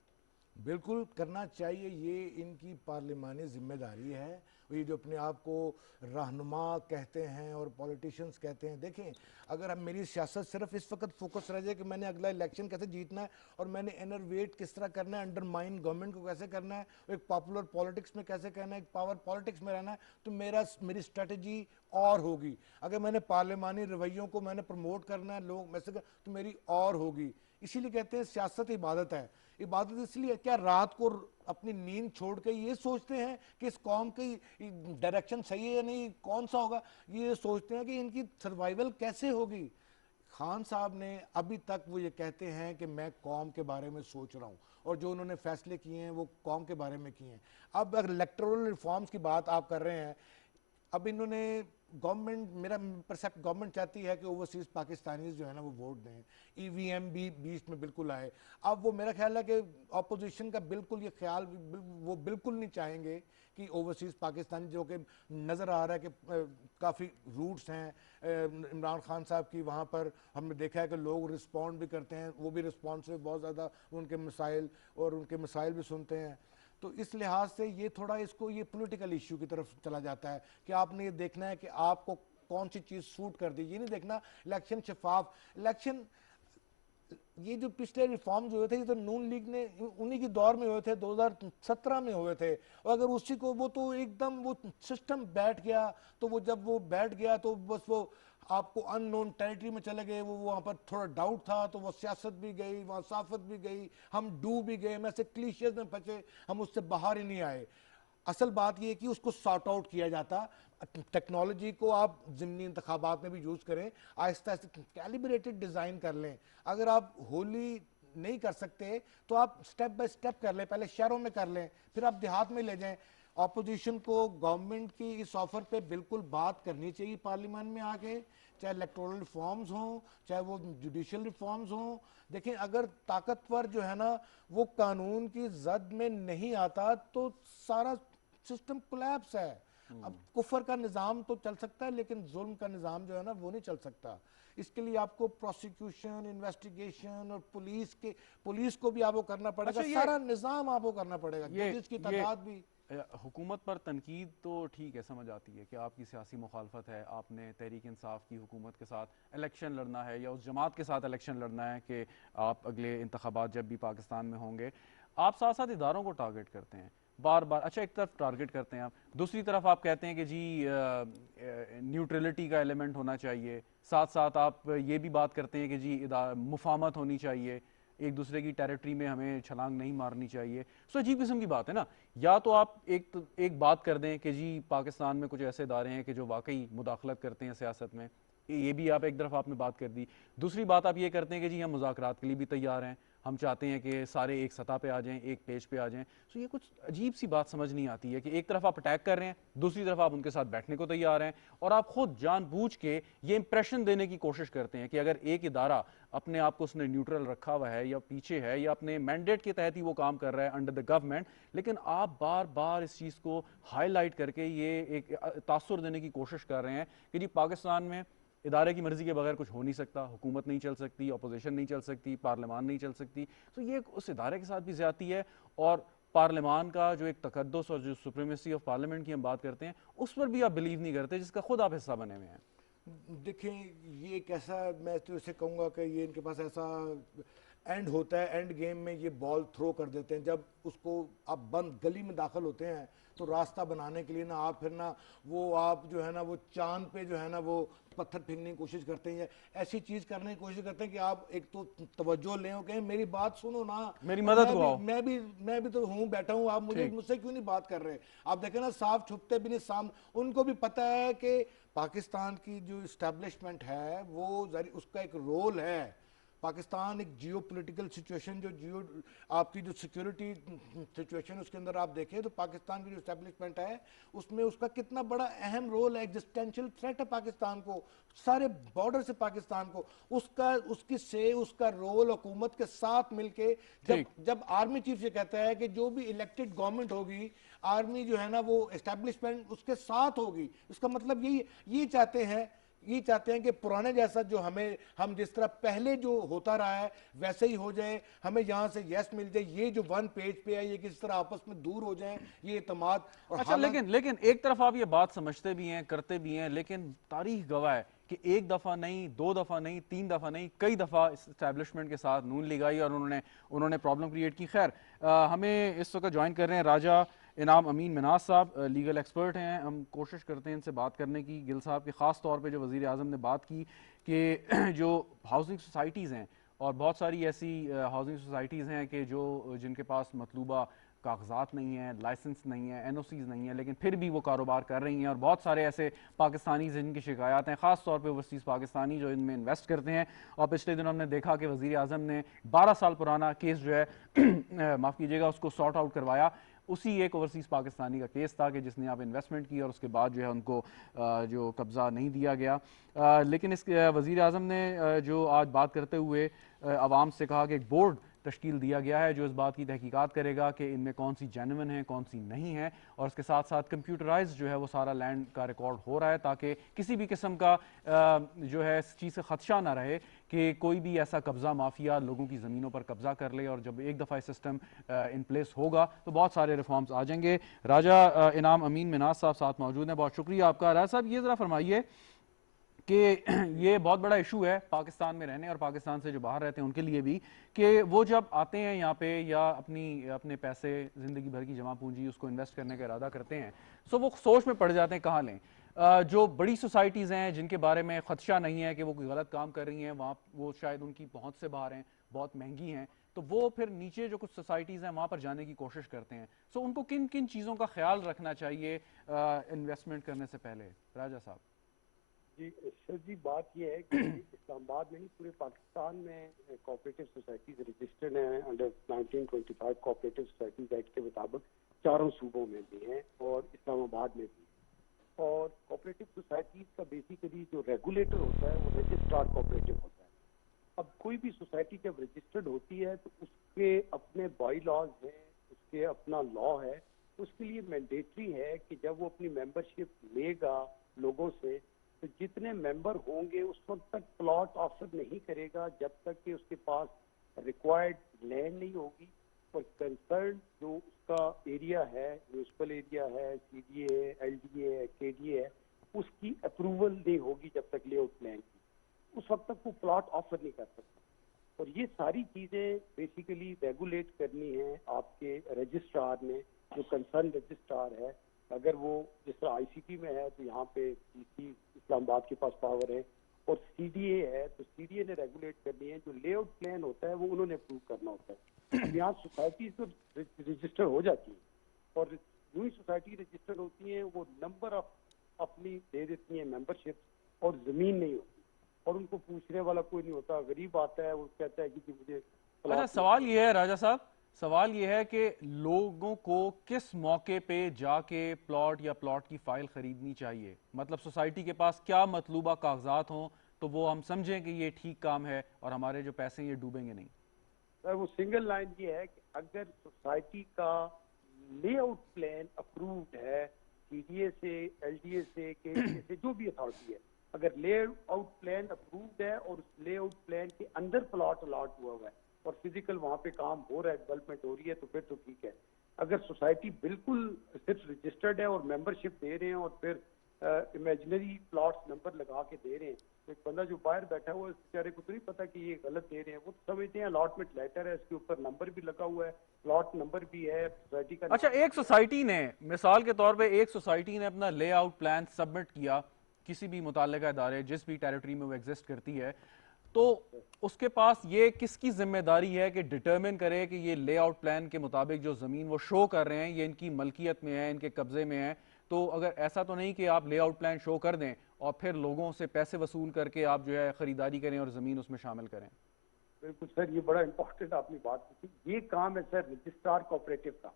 بالکل کرنا چاہیے, یہ ان کی پارلیمانی ذمہ داری ہے. یہ جو اپنے آپ کو رہنما کہتے ہیں اور پولیٹیشنز کہتے ہیں, دیکھیں اگر اب میری سیاست صرف اس وقت فوکس رہ جائے کہ میں نے اگلا الیکشن کیسے جیتنا ہے اور میں نے انرویٹ کس طرح کرنا ہے, انڈرمائن گورنمنٹ کو کیسے کرنا ہے, ایک پاپولر پالیٹکس میں کیسے کرنا ہے, ایک پاور پالیٹکس میں رہنا ہے, تو میری اسٹریٹجی اور ہوگی. اگر میں نے پارلیمانی رویوں کو میں نے پروموٹ کرنا ہے لوگ میں سے, تو میری اور ہوگی. اسی لیے کہتے ہیں سیاست عبادت ہے. عبادت اس لیے کیا رات کو اپنی نیند چھوڑ کے یہ سوچتے ہیں کہ اس قوم کی ڈائریکشن صحیح ہے یا نہیں, کون سا ہوگا, یہ سوچتے ہیں کہ ان کی سروائیول کیسے ہوگی. خان صاحب نے ابھی تک وہ یہ کہتے ہیں کہ میں قوم کے بارے میں سوچ رہا ہوں, اور جو انہوں نے فیصلے کیے ہیں وہ قوم کے بارے میں کیے ہیں. اب اگر الیکٹورل ریفارمز کی بات آپ کر رہے ہیں, اب انہوں نے میرا پرسیپٹ گورنمنٹ چاہتی ہے کہ اوورسیز پاکستانیز جو ہے نا وہ ووٹ دیں, ای وی ایم بھی بیچ میں بالکل آئے. اب وہ میرا خیال ہے کہ اپوزیشن کا بالکل یہ خیال وہ بالکل نہیں چاہیں گے کہ اوورسیز پاکستانی, جو کہ نظر آ رہا ہے کہ کافی روٹس ہیں عمران خان صاحب کی, وہاں پر ہم نے دیکھا ہے کہ لوگ رسپونڈ بھی کرتے ہیں, وہ بھی رسپانسو بہت زیادہ, ان کے مسائل بھی سنتے ہیں. تو اس لحاظ سے یہ تھوڑا اس کو یہ پولیٹیکل ایشو کی طرف چلا جاتا ہے کہ آپ نے یہ دیکھنا ہے کہ آپ کو کون سی چیز سوٹ کر دی, یہ نہیں دیکھنا الیکشن شفاف. الیکشن یہ جو پچھلے ریفارمز ہوئے تھے یہ تو نون لیگ نے انہی کی دور میں ہوئے تھے, 2017 میں ہوئے تھے, اور اگر اسی کو وہ تو ایک دم وہ سسٹم بیٹھ گیا, تو وہ جب وہ بیٹھ گیا تو بس وہ آپ کو ان نون ٹیریٹری میں چلے گئے. وہ وہاں پر تھوڑا ڈاؤٹ تھا تو وہ سیاست بھی گئی, وہاں صافت بھی گئی, ہم بھی گئے, میں سے کلیشیز میں پھنسے, ہم اس سے باہر ہی نہیں آئے. اصل بات یہ ہے کہ اس کو سارٹ آؤٹ کیا جاتا. ٹیکنالوجی کو آپ ضمنی انتخابات میں بھی یوز کریں, آہستہ آہستہ کیلیبریٹڈ ڈیزائن کر لیں. اگر آپ ہولی نہیں کر سکتے تو آپ سٹیپ بائی سٹیپ کر لیں, پہلے شہروں میں کر لیں, پھر آپ دیہات میں لے جائیں. اپوزیشن کو گورنمنٹ کی اس آفر پہ بالکل بات کرنی چاہیے پارلیمان میں آ کے, چاہے الیکٹورل ریفارمز ہوں, چاہے وہ جوڈیشل ریفارمز ہوں. دیکھیں اگر طاقتور جو ہے نا وہ قانون کی زد میں نہیں آتا تو سارا سسٹم کولیپس ہے. اب کفر کا نظام تو چل سکتا ہے لیکن ظلم کا نظام جو ہے نا وہ نہیں چل سکتا. اس کے لیے آپ کو پروسیکیوشن, انویسٹیگیشن اور پولیس کو بھی آپ کو کرنا پڑے گا, سارا نظام آپ کو کرنا پڑے گا, ججز کی تعداد بھی. حکومت پر تنقید تو ٹھیک ہے, سمجھ آتی ہے کہ آپ کی سیاسی مخالفت ہے, آپ نے تحریک انصاف کی حکومت کے ساتھ الیکشن لڑنا ہے یا اس جماعت کے ساتھ الیکشن لڑنا ہے کہ آپ اگلے انتخابات جب بھی پاکستان میں ہوں گے, آپ ساتھ ساتھ اداروں کو ٹارگٹ کرتے ہیں بار بار. اچھا ایک طرف ٹارگٹ کرتے ہیں آپ, دوسری طرف آپ کہتے ہیں کہ جی نیوٹرلٹی کا ایلیمنٹ ہونا چاہیے, ساتھ ساتھ آپ یہ بھی بات کرتے ہیں کہ جی مفاہمت ہونی چاہیے, ایک دوسرے کی ٹیریٹری میں ہمیں چھلانگ نہیں مارنی چاہیے. سو عجیب قسم کی بات ہے نا. یا تو آپ ایک بات کر دیں کہ جی پاکستان میں کچھ ایسے ادارے ہیں کہ جو واقعی مداخلت کرتے ہیں سیاست میں, یہ بھی آپ ایک طرف آپ نے بات کر دی. دوسری بات آپ یہ کرتے ہیں کہ جی ہم مذاکرات کے لیے بھی تیار ہیں, ہم چاہتے ہیں کہ سارے ایک سطح پہ آ جائیں, ایک پیج پہ آ جائیں. سو یہ کچھ عجیب سی بات سمجھ نہیں آتی ہے کہ ایک طرف آپ اٹیک کر رہے ہیں, دوسری طرف آپ ان کے ساتھ بیٹھنے کو تیار ہیں, اور آپ خود جان بوجھ کے یہ امپریشن دینے کی کوشش کرتے ہیں کہ اگر ایک ادارہ اپنے آپ کو اس نے نیوٹرل رکھا ہوا ہے یا پیچھے ہے یا اپنے مینڈیٹ کے تحت ہی وہ کام کر رہا ہے انڈر دا گورنمنٹ, لیکن آپ بار بار اس چیز کو ہائی لائٹ کر کے یہ ایک تاثر دینے کی کوشش کر رہے ہیں کہ جی پاکستان میں ادارے کی مرضی کے بغیر کچھ ہو نہیں سکتا, حکومت نہیں چل سکتی, اپوزیشن نہیں چل سکتی, پارلیمان نہیں چل سکتی. تو یہ اس ادارے کے ساتھ بھی زیادتی ہے, اور پارلیمان کا جو ایک تقدس اور جو سپریمیسی آف پارلیمنٹ کی ہم بات کرتے ہیں اس پر بھی آپ بلیو نہیں کرتے جس کا خود آپ حصہ بنے ہوئے ہیں. دیکھیں یہ ایک ایسا, میں تو اسے کہوں گا کہ یہ ان کے پاس ایسا اینڈ ہوتا ہے, اینڈ گیم میں یہ بال تھرو کر دیتے ہیں. جب اس کو آپ بند گلی میں داخل ہوتے ہیں تو راستہ بنانے کے لیے نا آپ پھر نا وہ آپ جو ہے نا وہ چاند پہ جو ہے نا وہ پتھر پھینکنے کی کوشش کرتے ہیں, یا ایسی چیز کرنے کی کوشش کرتے ہیں کہ آپ ایک تو توجہ لیں اور کہیں میری بات سنو نا, میری مدد کو آؤ. میں بھی تو ہوں بیٹھا ہوں, آپ مجھ سے کیوں نہیں بات کر رہے. آپ دیکھیں نا صاف چھپتے بھی نہیں, ان کو بھی پتہ ہے کہ پاکستان کی جو اسٹیبلشمنٹ ہے وہ اس کا ایک رول ہے. پاکستان ایک جیو پولیٹیکل سچویشن, جو آپ کی جو سیکیورٹی سچویشن اس کے اندر آپ دیکھیں تو پاکستان کی جو اسٹیبلشمنٹ ہے اس میں اس کا کتنا بڑا اہم رول ہے. ایگزسٹینشل تھریٹ ہے پاکستان کو, سارے بارڈر سے پاکستان کو, اس کا رول حکومت کے ساتھ مل کے, جب آرمی چیف یہ کہتا ہے کہ جو بھی الیکٹڈ گورنمنٹ ہوگی آرمی جو ہے نا وہ اسٹیبلشمنٹ اس کے ساتھ ہوگی, اس کا مطلب یہ چاہتے ہیں کہ پرانے جیسا جو ہم جس طرح پہلے جو ہوتا رہا ہے ویسے ہی ہو جائے, ہمیں یہاں سے یس مل جائے, یہ جو ون پیج پہ ہے یہ کس طرح آپس میں دور ہو جائیں, یہ اعتماد. اور اچھا لیکن ایک طرف آپ یہ بات سمجھتے بھی ہیں, کرتے بھی ہیں, لیکن تاریخ گواہ ہے کہ ایک دفعہ نہیں, دو دفعہ نہیں, تین دفعہ نہیں, کئی دفعہ اس اسٹیبلشمنٹ کے ساتھ نون لیگ آئی اور انہوں نے پرابلم کریٹ کی. خیر ہمیں اس وقت جوائن کر رہے ہیں راجہ انعام امین مناز صاحب, لیگل ایکسپرٹ ہیں. ہم کوشش کرتے ہیں ان سے بات کرنے کی. گل صاحب کے خاص طور پہ جو وزیر اعظم نے بات کی کہ جو ہاؤسنگ سوسائٹیز ہیں, اور بہت ساری ایسی ہاؤسنگ سوسائٹیز ہیں کہ جن کے پاس مطلوبہ کاغذات نہیں ہیں, لائسنس نہیں ہیں, این او سیز نہیں ہیں, لیکن پھر بھی وہ کاروبار کر رہی ہیں, اور بہت سارے ایسے پاکستانی جن کی شکایات ہیں, خاص طور پہ اوورسیز پاکستانی جو ان میں انویسٹ کرتے ہیں. اور پچھلے دنوں ہم نے دیکھا کہ وزیر اعظم نے 12 سال پرانا کیس جو ہے معاف کیجیے گا اس کو سارٹ آؤٹ کروایا. اسی ایک اوورسیز پاکستانی کا کیس تھا کہ جس نے آپ انویسٹمنٹ کی اور اس کے بعد جو ہے ان کو جو قبضہ نہیں دیا گیا. لیکن اس وزیر اعظم نے جو آج بات کرتے ہوئے عوام سے کہا کہ ایک بورڈ تشکیل دیا گیا ہے جو اس بات کی تحقیقات کرے گا کہ ان میں کون سی جینوئن ہیں, کون سی نہیں ہیں, اور اس کے ساتھ ساتھ کمپیوٹرائز جو ہے وہ سارا لینڈ کا ریکارڈ ہو رہا ہے تاکہ کسی بھی قسم کا جو ہے اس چیز سے خدشہ نہ رہے کہ کوئی بھی ایسا قبضہ مافیا لوگوں کی زمینوں پر قبضہ کر لے. اور جب ایک دفعہ سسٹم ان پلیس ہوگا تو بہت سارے ریفارمز آ جائیں گے. راجہ انعام امین مناز صاحب ساتھ موجود ہیں, بہت شکریہ آپ کا. راجہ صاحب یہ ذرا فرمائیے کہ یہ بہت بڑا ایشو ہے پاکستان میں رہنے اور پاکستان سے جو باہر رہتے ہیں ان کے لیے بھی, کہ وہ جب آتے ہیں یہاں پہ یا اپنے پیسے زندگی بھر کی جمع پونجی اس کو انویسٹ کرنے کا ارادہ کرتے ہیں, سو وہ سوچ میں پڑ جاتے ہیں کہاں لیں. جو بڑی سوسائٹیز ہیں جن کے بارے میں خدشہ نہیں ہے کہ وہ کوئی غلط کام کر رہی ہیں, وہاں وہ شاید ان کی پہنچ سے باہر ہیں, بہت مہنگی ہیں, تو وہ پھر نیچے جو کچھ سوسائٹیز ہیں وہاں پر جانے کی کوشش کرتے ہیں. سو ان کو کن کن چیزوں کا خیال رکھنا چاہیے انویسٹمنٹ کرنے سے پہلے, راجہ صاحب؟ جی سر جی, بات یہ ہے کہ اسلام آباد میں نہیں پورے پاکستان میں کوآپریٹو سوسائٹیز رجسٹرڈ ہیں انڈر 1925 کوآپریٹو سوسائٹیز ایکٹ کے مطابق, چاروں صوبوں میں بھی ہیں اور اسلام آباد میں بھی. اور کوآپریٹو سوسائٹیز کا بیسیکلی جو ریگولیٹر ہوتا ہے وہ رجسٹرار کوآپریٹو ہوتا ہے. اب کوئی بھی سوسائٹی جب رجسٹرڈ ہوتی ہے تو اس کے اپنے بائی لاز ہیں, اس کے اپنا لا ہے. اس کے لیے مینڈیٹری ہے کہ جب وہ اپنی ممبرشپ لے گا لوگوں سے تو جتنے ممبر ہوں گے اس وقت تک پلاٹ آفر نہیں کرے گا جب تک کہ اس کے پاس ریکوائرڈ لینڈ نہیں ہوگی, اور کنسرن جو اس کا ایریا ہے, میونسپل ایریا ہے, سی ڈی اے ہے, ایل ڈی اے ہے, کے ڈی اے ہے, اس کی اپروول نہیں ہوگی جب تک لے آؤٹ پلان کی, اس وقت تک وہ پلاٹ آفر نہیں کر سکتا. اور یہ ساری چیزیں بیسیکلی ریگولیٹ کرنی ہیں آپ کے رجسٹرار نے, جو کنسرن رجسٹرار ہے. اگر وہ جس طرح آئی سی ٹی میں ہے تو یہاں پہ ڈی سی اسلام آباد کے پاس پاور ہے, اور سی ڈی اے ہے تو سی ڈی اے نے ریگولیٹ کرنی ہے. جو لے آؤٹ پلان ہوتا ہے وہ انہوں نے اپروو کرنا ہوتا ہے. اب یہاں سوسائٹیز تو رجسٹر ہو جاتی ہیں, اور جو ہی سوسائٹی رجسٹر ہوتی ہیں وہ نمبر آف اپنی دے دیتی ہیں ممبرشپ, اور زمین نہیں ہوتی. اور ان کو پوچھنے والا کوئی نہیں ہوتا. غریب آتا ہے وہ کہتا ہے کہ جی مجھے اچھا سوال یہ ہے راجہ صاحب، سوال یہ ہے کہ لوگوں کو کس موقع پہ جا کے پلاٹ یا پلاٹ کی فائل خریدنی چاہیے؟ مطلب سوسائٹی کے پاس کیا مطلوبہ کاغذات ہوں تو وہ ہم سمجھیں کہ یہ ٹھیک کام ہے اور ہمارے جو پیسے ہیں یہ ڈوبیں گے نہیں؟ سر وہ سنگل لائن یہ ہے کہ اگر سوسائٹی کا لے آؤٹ پلان اپرووڈ ہے سی ڈی اے سے، ایل ڈی اے سے، کے ڈی اے سے، جو بھی اتھارٹی ہے، اگر لے آؤٹ پلان اپرووڈ ہے اور اس لے آؤٹ پلان کے اندر پلاٹ الاٹ ہوا ہوا ہے اور فزیکل وہاں پہ کام ہو رہا ہے، ڈیولپمنٹ ہو رہی ہے، تو پھر تو ٹھیک ہے. اگر سوسائٹی بالکل صرف رجسٹرڈ ہے اور ممبرشپ دے رہے ہیں اور پھر امیجنری پلاٹس نمبر لگا کے دے رہے ہیں، تو ایک بندہ جو باہر بیٹھا ہوا ہے اس بیچارے کو تو نہیں پتا کہ یہ غلط دے رہے ہیں. وہ سمجھتے ہیں الاٹمنٹ لیٹر ہے، اس کے اوپر نمبر بھی لگا ہوا ہے، پلاٹ نمبر بھی ہے، سوسائٹی کا. اچھا ایک سوسائٹی نے مثال کے طور پہ ایک سوسائٹی نے اپنا لے آؤٹ پلان سبمٹ کیا کسی بھی متعلقہ ادارے جس بھی ٹیریٹری میں وہ ایگزسٹ کرتی ہے، تو اس کے پاس یہ کس کی ذمہ داری ہے کہ ڈٹرمن کرے کہ یہ لے آؤٹ پلان کے مطابق جو زمین وہ شو کر رہے ہیں یہ ان کی ملکیت میں ہے، ان کے قبضے میں ہے؟ تو اگر ایسا تو نہیں کہ آپ لے آؤٹ پلان شو کر دیں اور پھر لوگوں سے پیسے وصول کر کے آپ جو ہے خریداری کریں اور زمین اس میں شامل کریں؟ بالکل سر، یہ بڑا امپورٹنٹ آپ نے بات کی. یہ کام ہے سر رجسٹرار کوآپریٹو کا.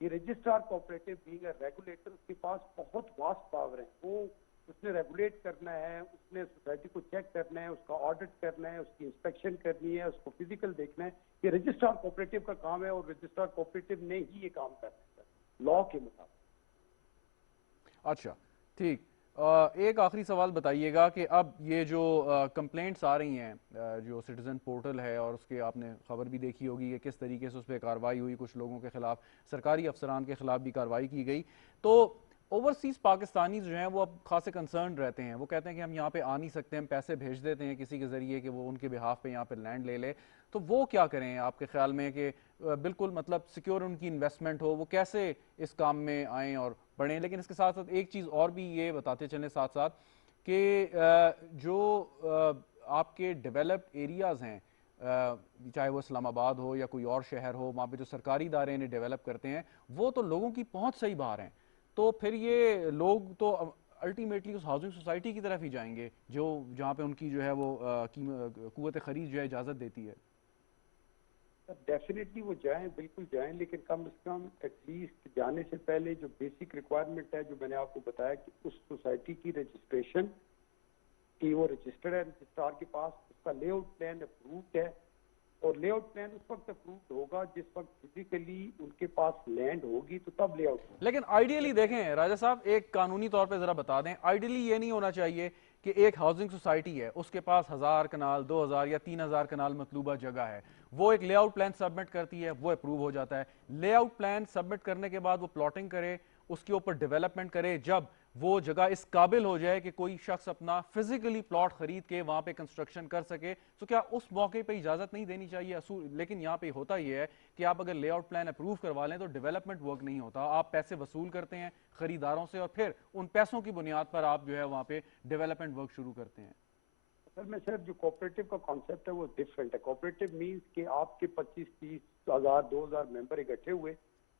یہ registrar cooperative bank a regulator, اس کے پاس بہت واسٹ پاور ہے. وہ اس نے ریگولیٹ کرنا ہے، اس نے سوسائٹی کو چیک کرنا ہے، اس کا آڈٹ کرنا ہے، اس کی انسپیکشن کرنی ہے، اس کو فزیکل دیکھنا ہے. یہ رجسٹرار کوآپریٹو کا کام ہے اور رجسٹرار کوآپریٹو نے ہی یہ کام کرنا ہے لا کے مطابق. اچھا ٹھیک. ایک آخری سوال بتائیے گا کہ اب یہ جو کمپلینٹس آ رہی ہیں، جو سٹیزن پورٹل ہے اور اس کے آپ نے خبر بھی دیکھی ہوگی کہ کس طریقے سے اس پہ کارروائی ہوئی، کچھ لوگوں کے خلاف، سرکاری افسران کے خلاف بھی کارروائی کی گئی، تو اوورسیز پاکستانی جو ہیں وہ اب خاصے کنسرنڈ رہتے ہیں. وہ کہتے ہیں کہ ہم یہاں پہ آ نہیں سکتے، ہم پیسے بھیج دیتے ہیں کسی کے ذریعے کہ وہ ان کے بہاف پہ یہاں پہ لینڈ لے لے. تو وہ کیا کریں آپ کے خیال میں کہ بالکل مطلب سیکیور ان کی انویسٹمنٹ ہو، وہ کیسے اس کام میں آئیں اور بڑھیں؟ لیکن اس کے ساتھ ساتھ ایک چیز اور بھی یہ بتاتے چلیں ساتھ ساتھ کہ جو آپ کے ڈیولپڈ ایریاز ہیں، چاہے وہ اسلام آباد ہو یا کوئی اور شہر ہو، وہاں پہ جو سرکاری ادارے انہیں ڈیولپ کرتے ہیں وہ تو لوگوں کی پہنچ سے ہی باہر ہیں. تو پھر یہ لوگ تو الٹیمیٹلی اس ہاؤسنگ سوسائٹی کی طرف ہی جائیں گے جو جہاں پہ ان کی جو ہے وہ قوت خرید جو ہے اجازت دیتی ہے. ڈیفینیٹلی وہ جائیں، بالکل جائیں، لیکن کم از کم ایٹ لیسٹ جانے سے پہلے جو بیسک ریکوائرمنٹ ہے جو میں نے آپ کو بتایا کہ اس سوسائٹی کی رجسٹریشن کہ وہ رجسٹرڈ ہے رجسٹرار کے پاس، اس کا لے آؤٹ پلان اپرووڈ ہے. اور لے آؤٹ پلان اس وقت اپرووڈ ہوگا جس وقت فزیکلی ان کے پاس لینڈ ہوگی تو تب لے آؤٹ ہوگا. لیکن آئیڈیلی دیکھیں راجہ صاحب، ایک قانونی طور پہ ذرا بتا دیں، آئیڈیلی یہ نہیں ہونا چاہیے کہ ایک ہاؤسنگ سوسائٹی ہے، اس کے پاس 1000 کنال 2000 یا 3000 کنال مطلوبہ جگہ ہے، وہ ایک لے آؤٹ پلان سبمٹ کرتی ہے، وہ اپروو ہو جاتا ہے. لے آؤٹ پلان سبمٹ کرنے کے بعد وہ پلاٹنگ کرے، اس کے اوپر ڈیولپمنٹ کرے، جب وہ جگہ اس قابل ہو جائے کہ کوئی شخص اپنا فزیکلی پلاٹ خرید کے وہاں پہ کنسٹرکشن کر سکے، تو کیا اس موقع پہ اجازت نہیں دینی چاہیے؟ لیکن یہاں پہ ہوتا یہ ہے کہ آپ اگر لے آؤٹ پلان اپروو کروا لیں تو ڈیولپمنٹ ورک نہیں ہوتا، آپ پیسے وصول کرتے ہیں خریداروں سے اور پھر ان پیسوں کی بنیاد پر آپ جو ہے وہاں پہ ڈیولپمنٹ ورک شروع کرتے ہیں. اصل میں سر جو کوآپریٹو کا کانسیپٹ ہے وہ ڈفرینٹ ہے. کوآپریٹو مینس کہ آپ کے 25-30,000 2,000 ممبر اکٹھے ہوئے،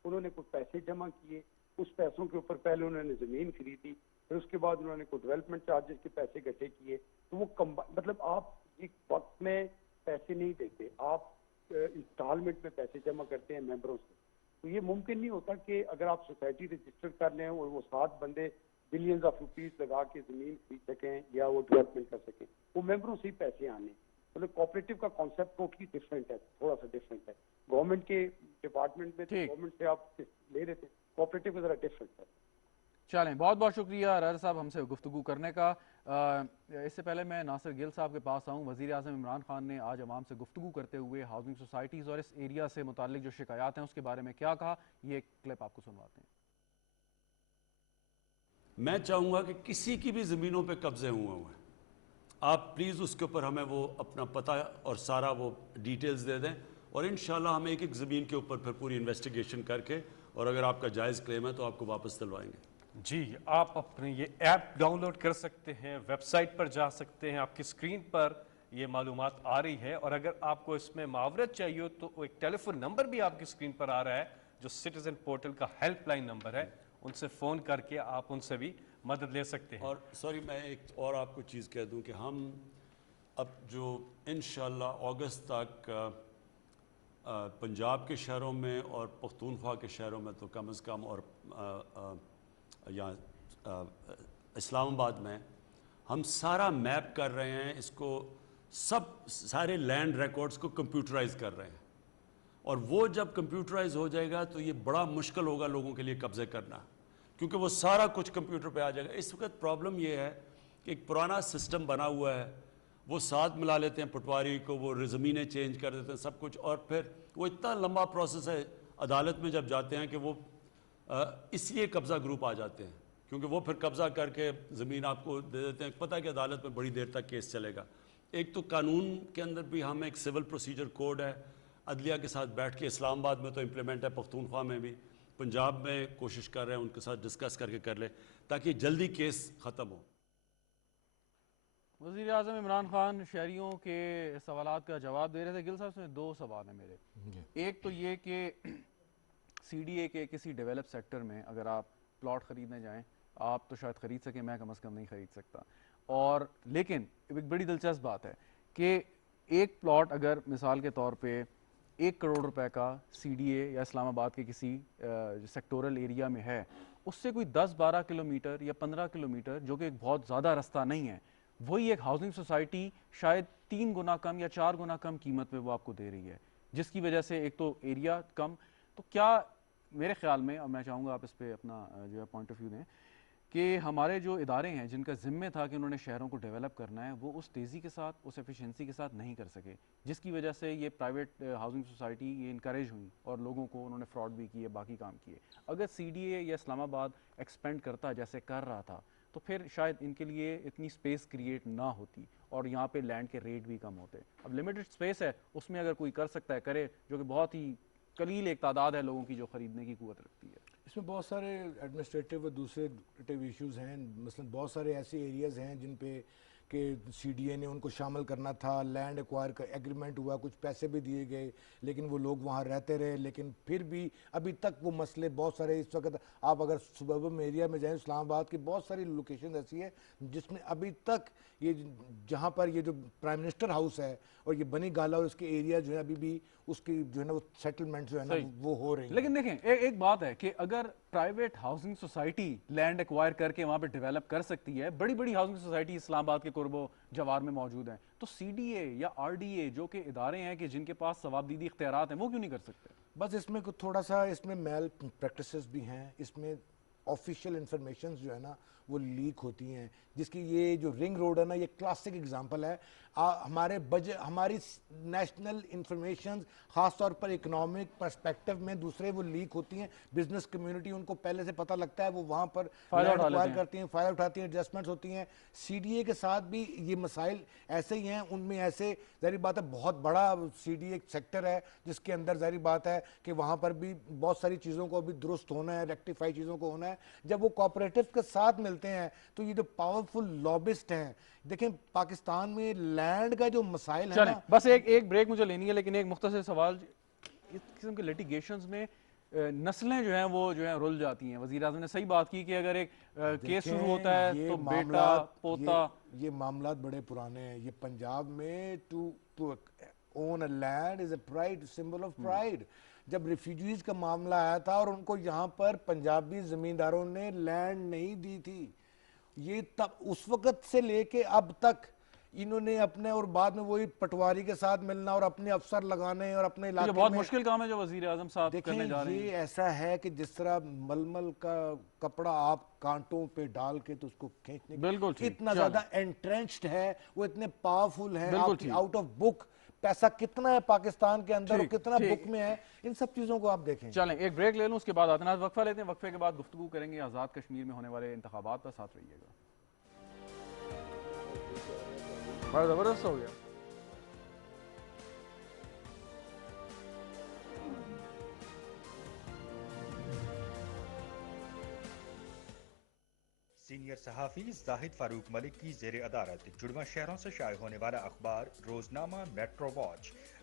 انہوں نے کچھ پیسے جمع کیے، اس پیسوں کے اوپر پہلے انہوں نے زمین خریدی، پھر اس کے بعد انہوں نے کوئی ڈیولپمنٹ چارجز کے پیسے اکٹھے کیے، تو وہ مطلب آپ ایک وقت میں پیسے نہیں دیتے، آپ انسٹالمنٹ میں پیسے جمع کرتے ہیں ممبروں سے. تو یہ ممکن نہیں ہوتا کہ اگر آپ سوسائٹی رجسٹر کر لیں اور وہ 7 بندے بلینز آف روپیز لگا کے زمین خرید سکیں یا وہ ڈیولپمنٹ کر سکیں، وہ ممبروں سے ہی پیسے آنے. مطلب کوآپریٹو کا کانسیپٹ ٹوٹلی ڈفرینٹ ہے، تھوڑا سا ڈفرینٹ ہے. گورنمنٹ کے ڈپارٹمنٹ میں گورنمنٹ سے آپ لے رہے تھے، کوآپریٹو کا ذرا ڈفرینٹ ہے. چلیں بہت بہت شکریہ راجہ صاحب ہم سے گفتگو کرنے کا. اس سے پہلے میں ناصر گل صاحب کے پاس آؤں، وزیر اعظم عمران خان نے آج عوام سے گفتگو کرتے ہوئے ہاؤسنگ سوسائٹیز اور اس ایریا سے متعلق جو شکایات ہیں اس کے بارے میں کیا کہا، یہ ایک کلپ آپ کو سنواتے ہیں. میں چاہوں گا کہ کسی کی بھی زمینوں پہ قبضے ہوئے ہیں، آپ پلیز اس کے اوپر ہمیں وہ اپنا پتہ اور سارا وہ ڈیٹیلز دے دیں، اور انشاءاللہ ہم ایک ایک زمین کے اوپر پھر پوری انویسٹیگیشن کر کے، اور اگر آپ کا جائز کلیم ہے تو آپ کو واپس دلوائیں گے. جی آپ اپنے یہ ایپ ڈاؤن لوڈ کر سکتے ہیں، ویب سائٹ پر جا سکتے ہیں، آپ کی اسکرین پر یہ معلومات آ رہی ہے، اور اگر آپ کو اس میں معاورت چاہیے ہو تو ایک ٹیلی فون نمبر بھی آپ کی اسکرین پر آ رہا ہے جو سٹیزن پورٹل کا ہیلپ لائن نمبر ہے، ان سے فون کر کے آپ ان سے بھی مدد لے سکتے ہیں. اور سوری میں ایک اور آپ کو چیز کہہ دوں کہ ہم اب جو انشاءاللہ اگست تک پنجاب کے شہروں میں اور پختونخوا کے شہروں میں تو کم از کم اور یہاں اسلام آباد میں ہم سارا میپ کر رہے ہیں، اس کو سارے لینڈ ریکارڈز کو کمپیوٹرائز کر رہے ہیں، اور وہ جب کمپیوٹرائز ہو جائے گا تو یہ بڑا مشکل ہوگا لوگوں کے لیے قبضے کرنا، کیونکہ وہ سارا کچھ کمپیوٹر پہ آ جائے گا۔ اس وقت پرابلم یہ ہے کہ ایک پرانا سسٹم بنا ہوا ہے، وہ ساتھ ملا لیتے ہیں پٹواری کو، وہ زمینیں چینج کر دیتے ہیں سب کچھ، اور پھر وہ اتنا لمبا پروسیس ہے، عدالت میں جب جاتے ہیں کہ وہ اس لیے قبضہ گروپ آ جاتے ہیں، کیونکہ وہ پھر قبضہ کر کے زمین آپ کو دے دیتے ہیں، پتہ ہے کہ عدالت میں بڑی دیر تک کیس چلے گا۔ ایک تو قانون کے اندر بھی ہم ایک سول پروسیجر کوڈ ہے، عدلیہ کے ساتھ بیٹھ کے، اسلام آباد میں تو امپلیمنٹ ہے، پختونخوا میں بھی، پنجاب میں کوشش کر رہے ہیں ان کے ساتھ ڈسکس کر کے کر لیں تاکہ جلدی کیس ختم ہو۔ وزیر اعظم عمران خان شہریوں کے سوالات کا جواب دے رہے تھے۔ گل صاحب سے 2 سوال ہیں میرے۔ ایک تو یہ کہ سی ڈی اے کے کسی ڈیولپ سیکٹر میں اگر آپ پلاٹ خریدنے جائیں، آپ تو شاید خرید سکیں، میں کم از کم نہیں خرید سکتا، اور لیکن ایک بڑی دلچسپ بات ہے کہ ایک پلاٹ اگر مثال کے طور پہ 1 کروڑ روپے کا سی ڈی اے یا اسلام آباد کے کسی سیکٹورل ایریا میں ہے، اس سے کوئی 10-12 کلومیٹر یا 15 کلومیٹر، جو کہ ایک بہت زیادہ رستہ نہیں ہے، وہی ایک ہاؤسنگ سوسائٹی شاید 3 گنا کم یا 4 گنا کم قیمت میں وہ آپ کو دے رہی ہے، جس کی وجہ سے ایک تو ایریا کم۔ تو کیا میرے خیال میں، اور میں چاہوں گا آپ اس پہ اپنا جو ہے پوائنٹ آف ویو دیں، کہ ہمارے جو ادارے ہیں جن کا ذمہ تھا کہ انہوں نے شہروں کو ڈیولپ کرنا ہے، وہ اس تیزی کے ساتھ، اس ایفیشنسی کے ساتھ نہیں کر سکے، جس کی وجہ سے یہ پرائیویٹ ہاؤسنگ سوسائٹی یہ انکریج ہوئی اور لوگوں کو انہوں نے فراڈ بھی کیے، باقی کام کیے۔ اگر سی ڈی اے یا اسلام آباد ایکسپینڈ کرتا جیسے کر رہا تھا تو پھر شاید ان کے لیے اتنی سپیس کریٹ نہ ہوتی اور یہاں پہ لینڈ کے ریٹ بھی کم ہوتے۔ اب لمیٹڈ سپیس ہے، اس میں اگر کوئی کر سکتا ہے کرے، جو کہ بہت ہی قلیل ایک تعداد ہے لوگوں کی جو خریدنے کی قوت رکھتی ہے۔ اس میں بہت سارے ایڈمنسٹریٹو و دوسرے ایشوز ہیں، مثلا بہت سارے ایسے ایریاز ہیں جن پہ کہ سی ڈی اے نے ان کو شامل کرنا تھا، لینڈ ایکوائر کا ایگریمنٹ ہوا، کچھ پیسے بھی دیے گئے، لیکن وہ لوگ وہاں رہتے رہے، لیکن پھر بھی ابھی تک وہ مسئلے بہت سارے اس وقت، آپ اگر سبربن ایریا میں جائیں، اسلام آباد کی بہت ساری لوکیشن ایسی ہے جس میں ابھی تک یہ جہاں پر یہ جو پرائم منسٹر ہاؤس ہے اور یہ بنی گالا اور اس کے ایریا جو ہے ابھی بھی اس کی جو ہے نا وہ سیٹلمنٹ جو ہے نا وہ ہو رہی ہیں۔ لیکن دیکھیں ایک بات ہے کہ اگر private housing society land acquire کر کے وہاں پہ ڈیولپ کر سکتی ہے، بڑی بڑی ہاؤسنگ سوسائٹی اسلام آباد کے قرب و جوار میں موجود ہیں، تو سی ڈی اے یا آر ڈی اے جو کہ ادارے ہیں کہ جن کے پاس ثوابدیدی اختیارات ہیں، وہ کیوں نہیں کر سکتے؟ بس اس میں تھوڑا سا اس میں میل پریکٹسز بھی ہیں، اس میں آفیشیل انفارمیشنز جو ہے نا وہ لیک ہوتی ہیں، جس کی یہ جو رنگ روڈ ہے نا یہ کلاسک اگزامپل ہے۔ ہمارے ہماری نیشنل انفارمیشنز خاص طور پر اکنامک پرسپیکٹو میں دوسرے وہ لیک ہوتی ہیں، بزنس کمیونٹی ان کو پہلے سے پتہ لگتا ہے، وہ وہاں پر لینڈ ایکوائر کرتی ہیں، فائدہ اٹھاتی ہیں، ایڈجسٹمنٹس ہوتی ہیں۔ سی ڈی اے کے ساتھ بھی یہ مسائل ایسے ہی ہیں، ان میں ایسے ظاہری بات ہے بہت بڑا سی ڈی اے سیکٹر ہے جس کے اندر ظاہری بات ہے کہ وہاں پر بھی بہت ساری چیزوں کو ابھی درست ہونا ہے، ریکٹیفائی چیزوں کو ہونا ہے۔ جب وہ کوآپریٹو کے ساتھ ملتے ہیں تو یہ جو پاورفل لابسٹ ہیں، دیکھیں پاکستان میں لینڈ کا جو مسائل ہے چلیں نا، بس ایک بریک مجھے لینی ہے، لیکن ایک مختصر سوال، اس قسم کے لیٹیگیشنز میں نسلیں جو ہیں وہ جو ہیں رل جاتی ہیں۔ وزیر اعظم نے صحیح بات کی کہ اگر ایک کیس شروع ہوتا ہے تو بیٹا پوتا، یہ معاملات بڑے پرانے ہیں۔ یہ پنجاب میں to own a land is a pride, symbol of pride. جب ریفیوجیز کا معاملہ آیا تھا اور ان کو یہاں پر پنجابی زمینداروں نے لینڈ نہیں دی تھی، یہ تب اس وقت سے لے کے اب تک انہوں نے اپنے، اور بعد میں وہی پٹواری کے ساتھ ملنا اور اپنے افسر لگانے اور اپنے علاقے یہ میں، بہت مشکل کام ہے جو وزیر اعظم صاحب کرنے جا رہے ہیں۔ یہ ایسا ہے کہ جس طرح ململ کا کپڑا آپ کانٹوں پہ ڈال کے تو اس کو کھینچنے بالکل ٹھیک، اتنا زیادہ انٹرینچڈ ہے، وہ اتنے پاورفل ہیں، بالکل آپ کی ٹھیک، آؤٹ آف بک پیسہ کتنا ہے پاکستان کے اندر اور ٹھیک، کتنا ٹھیک۔ بک میں ہے، ان سب چیزوں کو آپ دیکھیں۔ چلیں ایک بریک لے لوں، اس کے بعد آتے ہیں، وقفہ لیتے ہیں، وقفے کے بعد گفتگو کریں گے آزاد کشمیر میں ہونے والے انتخابات پر، ساتھ رہیے گا۔ بڑا زبردست ہو گیا۔ سینئر صحافی زاہد فاروق ملک کی زیر ادارت جڑواں شہروں سے شائع ہونے والا اخبار روزنامہ میٹرو واچ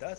10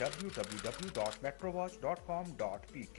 www.metrovatch.com.pk।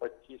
25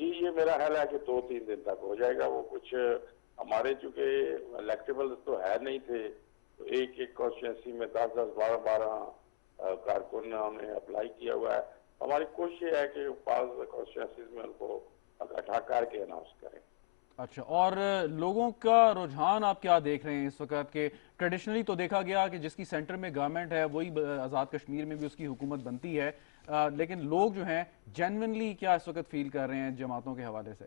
جی یہ میرا خیال ہے کہ 2-3 دن تک ہو جائے گا. وہ کچھ ہمارے چونکہ الیکٹیبل تو ہے نہیں تھے، تو ایک کانسٹیچوئنسی میں 10-10 12 کارکنوں نے اپلائی کیا ہوا ہے. ہماری کوشش یہ ہے کہ بعض کانسٹیچوئنسیز میں ان کو اکٹھا کر کے اناؤنس کریں. اچھا، اور لوگوں کا رجحان آپ کیا دیکھ رہے ہیں اس وقت؟ کہ ٹریڈیشنلی تو دیکھا گیا کہ جس کی سینٹر میں گورنمنٹ ہے وہی آزاد کشمیر میں بھی اس کی حکومت بنتی ہے، لیکن لوگ جو ہیں جینونلی کیا اس وقت فیل کر رہے ہیں جماعتوں کے حوالے سے؟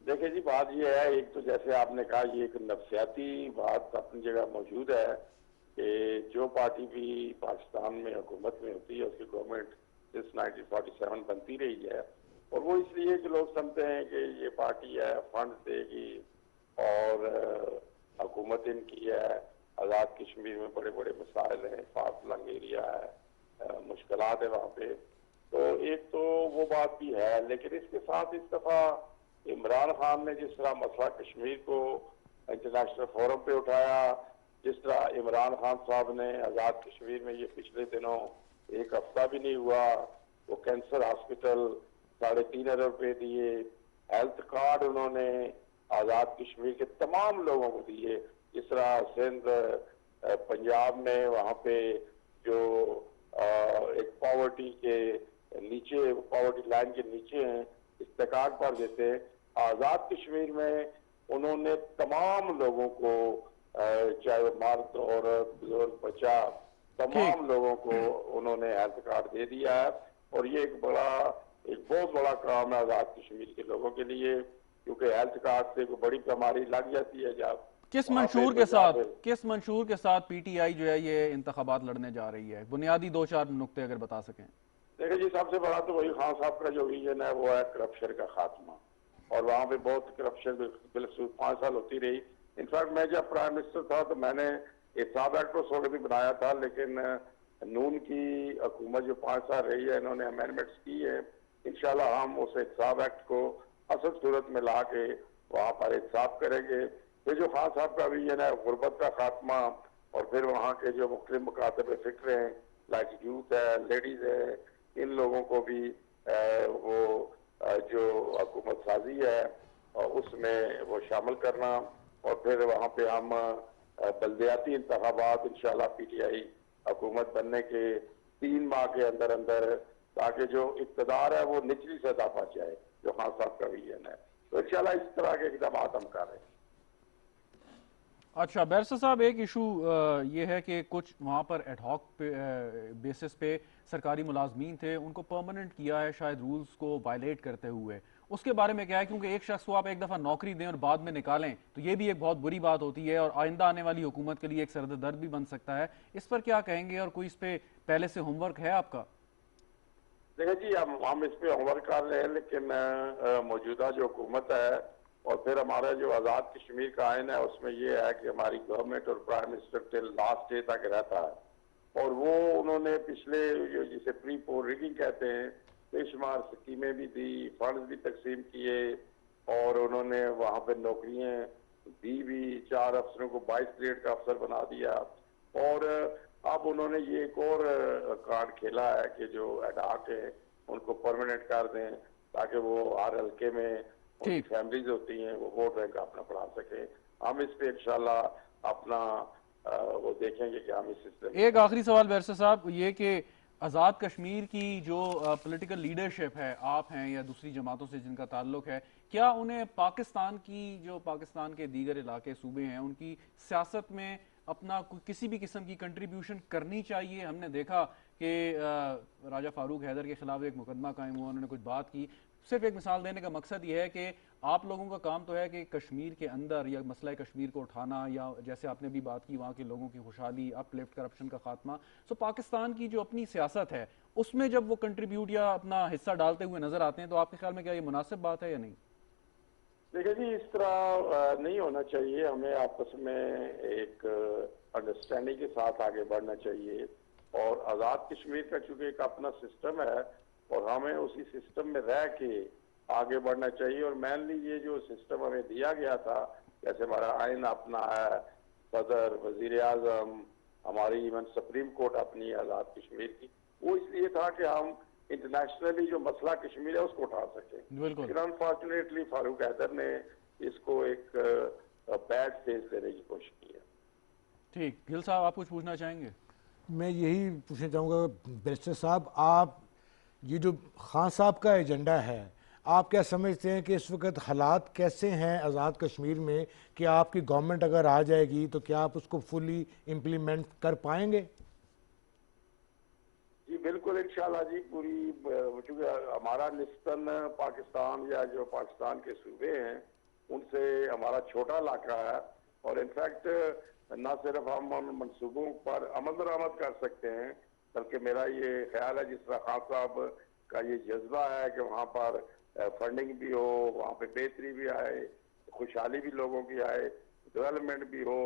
دیکھیں جی بات یہ ہے، ایک تو جیسے آپ نے کہا یہ ایک نفسیاتی بات اپنی جگہ موجود ہے کہ جو پارٹی بھی پاکستان میں حکومت میں ہوتی ہے اس کی گورنمنٹ since 1947 بنتی رہی ہے، اور وہ اس لیے کہ لوگ سمجھتے ہیں کہ یہ پارٹی ہے فنڈ دے گی اور حکومت ان کی ہے. آزاد کشمیر میں بڑے بڑے مسائل ہیں، فار فلنگ ایریا ہے، مشکلات ہے وہاں پہ. تو ایک تو وہ بات بھی ہے، لیکن اس کے ساتھ اس دفعہ عمران خان نے جس طرح مسئلہ کشمیر کو انٹرنیشنل فورم پہ اٹھایا، جس طرح عمران خان صاحب نے آزاد کشمیر میں یہ پچھلے دنوں ایک ہفتہ بھی نہیں ہوا وہ کینسر ہاسپٹل 3.5 ارب روپے دیے، ہیلتھ کارڈ انہوں نے آزاد کشمیر کے تمام لوگوں کو دیے. جس طرح سندھ پنجاب میں وہاں پہ جو ایک پاورٹی کے نیچے، پاورٹی لائن کے نیچے ہیں، استحقاق پر دیتے ہیں، آزاد کشمیر میں انہوں نے تمام لوگوں کو چاہے وہ مرد عورت بزرگ بچہ تمام لوگوں کو انہوں نے ہیلتھ کارڈ دے دیا ہے. اور یہ ایک بہت بڑا کام ہے آزاد کشمیر کے لوگوں کے لیے، کیونکہ ہیلتھ کارڈ سے کوئی بڑی بیماری لگ جاتی ہے جب کس منشور کے ساتھ پی ٹی آئی جو ہے یہ انتخابات لڑنے جا رہی ہے؟ بنیادی 2-4 نقطے اگر بتا سکیں. دیکھیں جی سب سے بڑا تو وہی خان صاحب کا جو ویژن ہے وہ ہے کرپشن کا خاتمہ، اور وہاں پہ بہت کرپشن بالخصوص 5 سال ہوتی رہی. انفیکٹ میں جب پرائم منسٹر تھا تو میں نے احتساب ایکٹ اس وقت بھی بنایا تھا، لیکن نون کی حکومت جو 5 سال رہی ہے انہوں نے امینڈمنٹس کی ہے. انشاءاللہ ہم اس احتساب ایکٹ کو اصل صورت میں لا کے وہاں پر احتساب کریں گے. یہ جو خان صاحب کا ویژن ہے غربت کا خاتمہ، اور پھر وہاں کے جو مختلف مکاتب فکر ہیں لائک یوتھ ہے، لیڈیز ہے، ان لوگوں کو بھی وہ جو حکومت سازی ہے اس میں وہ شامل کرنا. اور پھر وہاں پہ ہم بلدیاتی انتخابات انشاءاللہ پی ٹی آئی حکومت بننے کے 3 ماہ کے اندر اندر، تاکہ جو اقتدار ہے وہ نچلی سطح پر جائے جو خان صاحب کا ویژن ہے. تو انشاءاللہ اس طرح کے اقدامات ہم کر رہے ہیں. اچھا بیرسٹر صاحب، ایک ایشو یہ ہے کہ کچھ وہاں پر ایڈ ہاک بیسس پہ سرکاری ملازمین تھے، ان کو پرماننٹ کیا ہے شاید رولز کو وائلیٹ کرتے ہوئے. اس کے بارے میں کیا ہے؟ کیونکہ ایک شخص کو آپ ایک دفعہ نوکری دیں اور بعد میں نکالیں تو یہ بھی ایک بہت بری بات ہوتی ہے، اور آئندہ آنے والی حکومت کے لیے ایک سرد درد بھی بن سکتا ہے. اس پر کیا کہیں گے، اور کوئی اس پہ پہلے سے ہوم ورک ہے آپ کا؟ دیکھیں جی ہم اس پہ ہوم ورک کر رہے ہیں، لیکن موجودہ جو حکومت ہے اور پھر ہمارا جو آزاد کشمیر کا آئین ہے اس میں یہ ہے کہ ہماری گورنمنٹ اور پرائم منسٹر ٹل لاسٹ ڈے تک رہتا ہے. اور وہ انہوں نے پچھلے جسے پری پول ریگنگ کہتے ہیں بے شمار اسکیمیں بھی دی، فنڈز بھی تقسیم کیے، اور انہوں نے وہاں پہ نوکریاں دی بھی. 4 افسروں کو 22 گریڈ کا افسر بنا دیا. اور اب انہوں نے یہ ایک اور کارڈ کھیلا ہے کہ جو ایڈاک ہیں ان کو پرماننٹ کر دیں، تاکہ وہ ہر حلقے میں ان کی فیملیز ہوتی ہیں وہ ووٹ بینک اپنا بڑھا سکیں. ہم اس پہ انشاءاللہ اپنا وہ دیکھیں گے کہ ہم اس سسٹم. ایک آخری سوال بیرسٹر صاحب، یہ کہ آزاد کشمیر کی جو پولیٹیکل لیڈرشپ ہے، آپ ہیں یا دوسری جماعتوں سے جن کا تعلق ہے، کیا انہیں پاکستان کی جو پاکستان کے دیگر علاقے صوبے ہیں ان کی سیاست میں اپنا کسی بھی قسم کی کنٹریبیوشن کرنی چاہیے؟ ہم نے دیکھا کہ راجہ فاروق حیدر کے خلاف ایک مقدمہ قائم ہوا، انہوں نے کچھ بات کی. صرف ایک مثال دینے کا مقصد یہ ہے کہ آپ لوگوں کا کام تو ہے کہ کشمیر کے اندر یا مسئلہ کشمیر کو اٹھانا، یا جیسے آپ نے بھی بات کی وہاں کے لوگوں کی خوشحالی، اپ لفٹ، کرپشن کا خاتمہ. سو پاکستان کی جو اپنی سیاست ہے اس میں جب وہ کنٹریبیوٹ یا اپنا حصہ ڈالتے ہوئے نظر آتے ہیں تو آپ کے خیال میں کیا یہ مناسب بات ہے یا نہیں؟ دیکھیں جی اس طرح نہیں ہونا چاہیے. ہمیں آپس میں ایک انڈرسٹینڈنگ کے ساتھ آگے بڑھنا چاہیے. اور آزاد کشمیر کا چونکہ ایک اپنا سسٹم ہے اور ہمیں اسی سسٹم میں رہ کے آگے بڑھنا چاہیے. اور مینلی یہ جو سسٹم ہمیں دیا گیا تھا، جیسے ہمارا آئین اپنا ہے، صدر، وزیر اعظم، ہماری ایون سپریم کورٹ اپنی آزاد کشمیر کی، وہ اس لیے تھا کہ ہم انٹرنیشنلی جو مسئلہ کشمیر ہے اس کو اٹھا سکیں. بالکل. لیکن انفارچونیٹلی فاروق حیدر نے اس کو ایک بیڈ فیس دینے کی کوشش کی ہے. ٹھیک. گل صاحب آپ کچھ پوچھنا چاہیں گے؟ میں یہی پوچھنا چاہوں گا بیرسٹر صاحب، آپ یہ جو خان صاحب کا ایجنڈا ہے، آپ کیا سمجھتے ہیں کہ اس وقت حالات کیسے ہیں آزاد کشمیر میں کہ آپ کی گورنمنٹ اگر آ جائے گی تو کیا آپ اس کو فلی امپلیمنٹ کر پائیں گے؟ جی بالکل انشاءاللہ جی. پوری چونکہ ہمارا نسبتاً پاکستان یا جو پاکستان کے صوبے ہیں ان سے ہمارا چھوٹا علاقہ ہے، اور انفیکٹ نہ صرف ہم ان منصوبوں پر عمل درآمد کر سکتے ہیں بلکہ میرا یہ خیال ہے جس طرح خان صاحب کا یہ جذبہ ہے کہ وہاں پر فنڈنگ بھی ہو، وہاں پہ بہتری بھی آئے، خوشحالی بھی لوگوں کی آئے، ڈیولپمنٹ بھی ہو.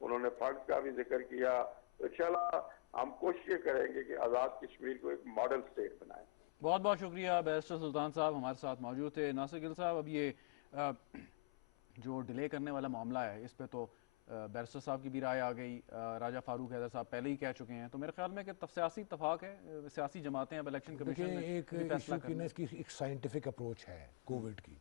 انہوں نے فنڈ کا بھی ذکر کیا. تو انشاءاللہ ہم کوشش یہ کریں گے کہ آزاد کشمیر کو ایک ماڈل سٹیٹ بنائیں. بہت بہت شکریہ بیرسٹر سلطان صاحب ہمارے ساتھ موجود تھے. ناصر گل صاحب، اب یہ جو ڈیلے کرنے والا معاملہ ہے اس پہ تو بیرسٹر صاحب کی بھی رائے آ گئی، راجہ فاروق حیدر صاحب پہلے ہی کہہ چکے ہیں، تو میرے خیال میں کہ سیاسی اتفاق ہے، سیاسی جماعتیں اب الیکشن کمیشن میں ایک بھی فیصلہ ایشو کی نا کرنا. اس کی ایک سائنٹیفک اپروچ ہے کووڈ کی،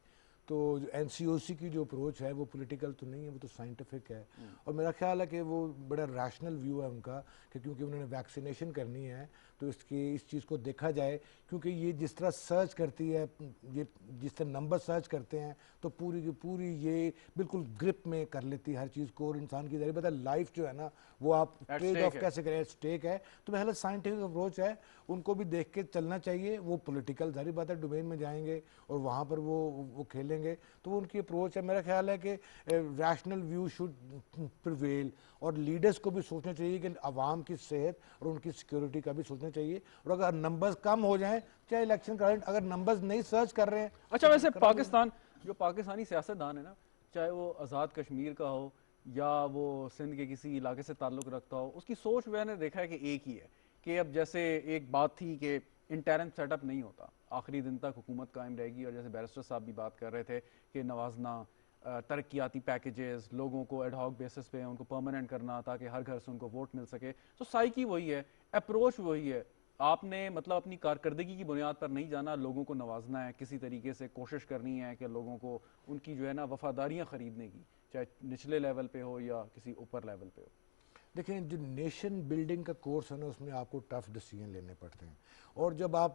تو جو این سی او سی کی جو اپروچ ہے وہ پولیٹیکل تو نہیں ہے، وہ تو سائنٹیفک ہے. اور میرا خیال ہے کہ وہ بڑا ریشنل ویو ہے ان کا کہ کیونکہ انہوں نے ویکسینیشن کرنی ہے تو اس چیز کو دیکھا جائے، کیونکہ یہ جس طرح سرچ کرتی ہے، یہ جس طرح نمبر سرچ کرتے ہیں تو پوری کی پوری یہ بالکل گرپ میں کر لیتی ہے ہر چیز کو، اور انسان کی ظاہر بات ہے لائف جو ہے نا وہ آپ ٹریڈ آف کیسے کریں، اسٹیک ہے. تو پہلے سائنٹیفک اپروچ ہے، ان کو بھی دیکھ کے چلنا چاہیے. وہ پولیٹیکل ظاہر بات ہے ڈومین میں جائیں گے اور وہاں پر وہ کھیلیں گے، تو وہ ان کی اپروچ ہے. میرا خیال ہے کہ ریشنل ویو شوڈ پریویل، اور لیڈرز کو بھی سوچنا چاہیے کہ عوام کی صحت اور ان کی سیکیورٹی کا بھی سوچنا چاہیے. اور اگر نمبرز کم ہو جائیں چاہے الیکشن کرنٹ، اگر نمبرز نہیں سرچ کر رہے ہیں. اچھا ویسے پاکستان جو پاکستانی سیاستدان ہے نا، چاہے وہ آزاد کشمیر کا ہو یا وہ سندھ کے کسی علاقے سے تعلق رکھتا ہو، اس کی سوچ میں نے دیکھا ہے کہ ایک ہی ہے کہ اب جیسے ایک بات تھی کہ انٹرم سیٹ اپ نہیں ہوتا، آخری دن تک حکومت قائم رہے گی، اور جیسے بیرسٹر صاحب بھی بات کر رہے تھے کہ نوازنا، ترقیاتی پیکیجز، لوگوں کو ایڈ ہاک بیسس پہ ان کو پرماننٹ کرنا تاکہ ہر گھر سے ان کو ووٹ مل سکے. تو سائیکی وہی ہے، اپروچ وہی ہے. آپ نے مطلب اپنی کارکردگی کی بنیاد پر نہیں جانا، لوگوں کو نوازنا ہے، کسی طریقے سے کوشش کرنی ہے کہ لوگوں کو ان کی جو ہے نا وفاداریاں خریدنے کی، چاہے نچلے لیول پہ ہو یا کسی اوپر لیول پہ ہو. دیکھیں جو نیشن بلڈنگ کا کورس ہے نا، اس میں آپ کو ٹف ڈیسیجن لینے پڑتے ہیں، اور جب آپ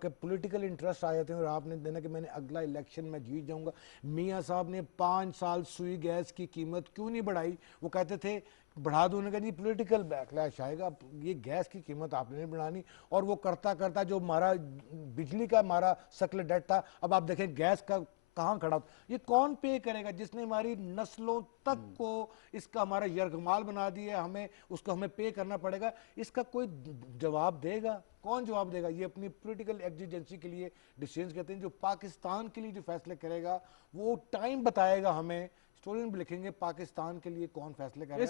کے پولیٹیکل انٹرسٹ آ جاتے ہیں اور آپ نے دینا کہ میں نے اگلا الیکشن میں جیت جاؤں گا. میاں صاحب نے 5 سال سوئی گیس کی قیمت کیوں نہیں بڑھائی؟ وہ کہتے تھے بڑھا دو، نے کہا جی پولیٹیکل بیک لیش آئے گا، یہ گیس کی قیمت آپ نے نہیں بڑھانی. اور وہ کرتا کرتا جو ہمارا بجلی کا ہمارا سکل ڈیٹ تھا، اب آپ دیکھیں گیس کا کہاں کھڑا ہوتا. یہ کون پے کرے گا؟ جس نے ہماری نسلوں تک کو اس کا ہمارا یرغمال بنا دیا، ہمیں اس کو ہمیں پے کرنا پڑے گا. اس کا کوئی جواب دے گا؟ کون جواب دے گا؟ یہ اپنی پولیٹیکل ایگزیجنسی کے لیے ڈیسیژنز کہتے ہیں. جو پاکستان کے لیے جو فیصلے کرے گا وہ ٹائم بتائے گا ہمیں. اسٹورین بھی لکھیں گے پاکستان کے لیے کون فیصلے کر رہا ہے.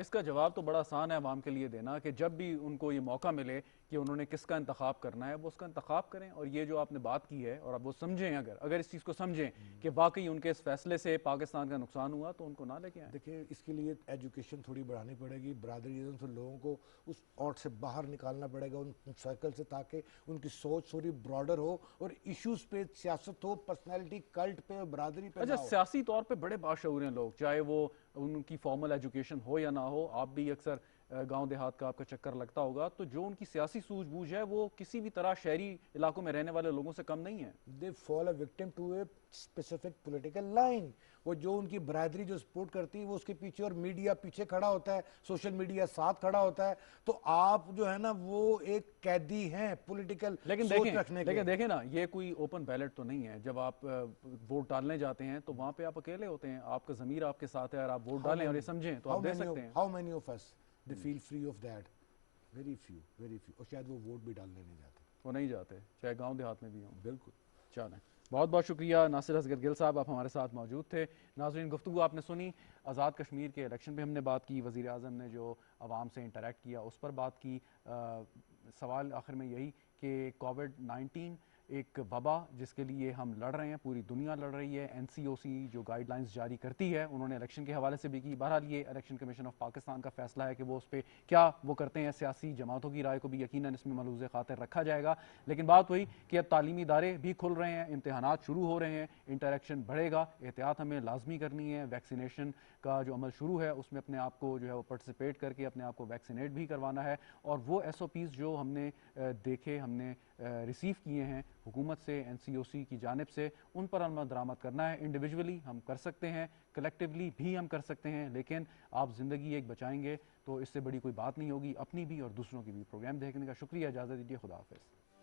اس کا جواب تو بڑا آسان ہے عوام کے لیے دینا، کہ جب بھی ان کو یہ موقع ملے کہ انہوں نے کس کا انتخاب کرنا ہے وہ اس کا انتخاب کریں. اور یہ جو آپ نے بات کی ہے، اور اب وہ سمجھیں، اگر اس چیز کو سمجھیں کہ واقعی ان کے اس فیصلے سے پاکستان کا نقصان ہوا تو ان کو نہ لے کے آئیں. دیکھیں اس کے لیے ایجوکیشن تھوڑی بڑھانی پڑے گی، برادریزم سے لوگوں کو اس اوٹ سے باہر نکالنا پڑے گا، ان سرکل سے، تاکہ ان کی سوچ تھوڑی براڈر ہو اور ایشوز پہ سیاست ہو، پرسنالٹی کلٹ پہ اور برادری پہ نہ اچھا ہو. سیاسی طور پہ بڑے باشعور ہیں لوگ، چاہے وہ ان کی فارمل ایجوکیشن ہو یا نہ ہو. آپ بھی اکثر گاؤں دیہات کا آپ کا چکر لگتا ہوگا، تو جو ان کی سیاسی سوجھ بوجھ ہے وہ کسی بھی طرح شہری علاقوں میں رہنے والے لوگوں سے کم نہیں ہے. They fall a victim to a specific political line. وہ جو ان کی برادری جو سپورٹ کرتی ہے وہ اس کے پیچھے، اور میڈیا پیچھے کھڑا ہوتا ہے، سوشل میڈیا ساتھ کھڑا ہوتا ہے. تو آپ جو ہے نا وہ ایک قیدی ہیں پولیٹیکل سوچ رکھنے کے. لیکن دیکھیں نا، یہ کوئی اوپن بیلٹ تو نہیں ہے. جب آپ ووٹ ڈالنے جاتے ہیں تو وہاں پہ آپ اکیلے ہوتے ہیں، آپ کا ضمیر آپ کے ساتھ ہے، اور آپ ووٹ ڈالیں اور یہ سمجھیں تو آپ دے سکتے ہیں. How many of us they feel free of that? Very few. اور شاید وہ ووٹ بھی ڈالنے نہیں جاتے. وہ نہیں جاتے، چاہے گاؤں دیہات میں بھی ہوں. بالکل. چلیں، بہت بہت شکریہ ناصر اصغر گل صاحب، آپ ہمارے ساتھ موجود تھے. ناظرین، گفتگو آپ نے سنی، آزاد کشمیر کے الیکشن پہ ہم نے بات کی، وزیر اعظم نے جو عوام سے انٹریکٹ کیا اس پر بات کی. سوال آخر میں یہی کہ کووڈ 19 ایک وبا جس کے لیے ہم لڑ رہے ہیں, پوری دنیا لڑ رہی ہے. NCOC جو گائیڈ لائنز جاری کرتی ہے انہوں نے الیکشن کے حوالے سے بھی کی. بہرحال یہ الیکشن کمیشن آف پاکستان کا فیصلہ ہے کہ وہ اس پہ کیا وہ کرتے ہیں. سیاسی جماعتوں کی رائے کو بھی یقیناً اس میں ملحوظ خاطر رکھا جائے گا. لیکن بات وہی کہ اب تعلیمی ادارے بھی کھل رہے ہیں, امتحانات شروع ہو رہے ہیں, انٹریکشن بڑھے گا, احتیاط ہمیں لازمی کرنی ہے. ویکسینیشن کا جو عمل شروع ہے اس میں اپنے آپ کو جو ہے وہ پارٹیسپیٹ کر کے اپنے آپ کو ویکسینیٹ بھی کروانا ہے. اور وہ SOPs جو ہم نے دیکھے, ہم نے ریسیو کیے ہیں حکومت سے, NCOC کی جانب سے, ان پر عمل درآمد کرنا ہے. انڈیویجولی ہم کر سکتے ہیں, کلیکٹیولی بھی ہم کر سکتے ہیں, لیکن آپ زندگی ایک بچائیں گے تو اس سے بڑی کوئی بات نہیں ہوگی. اپنی بھی اور دوسروں کی بھی. پروگرام دیکھنے کا شکریہ, اجازت دیجیے, خدا حافظ.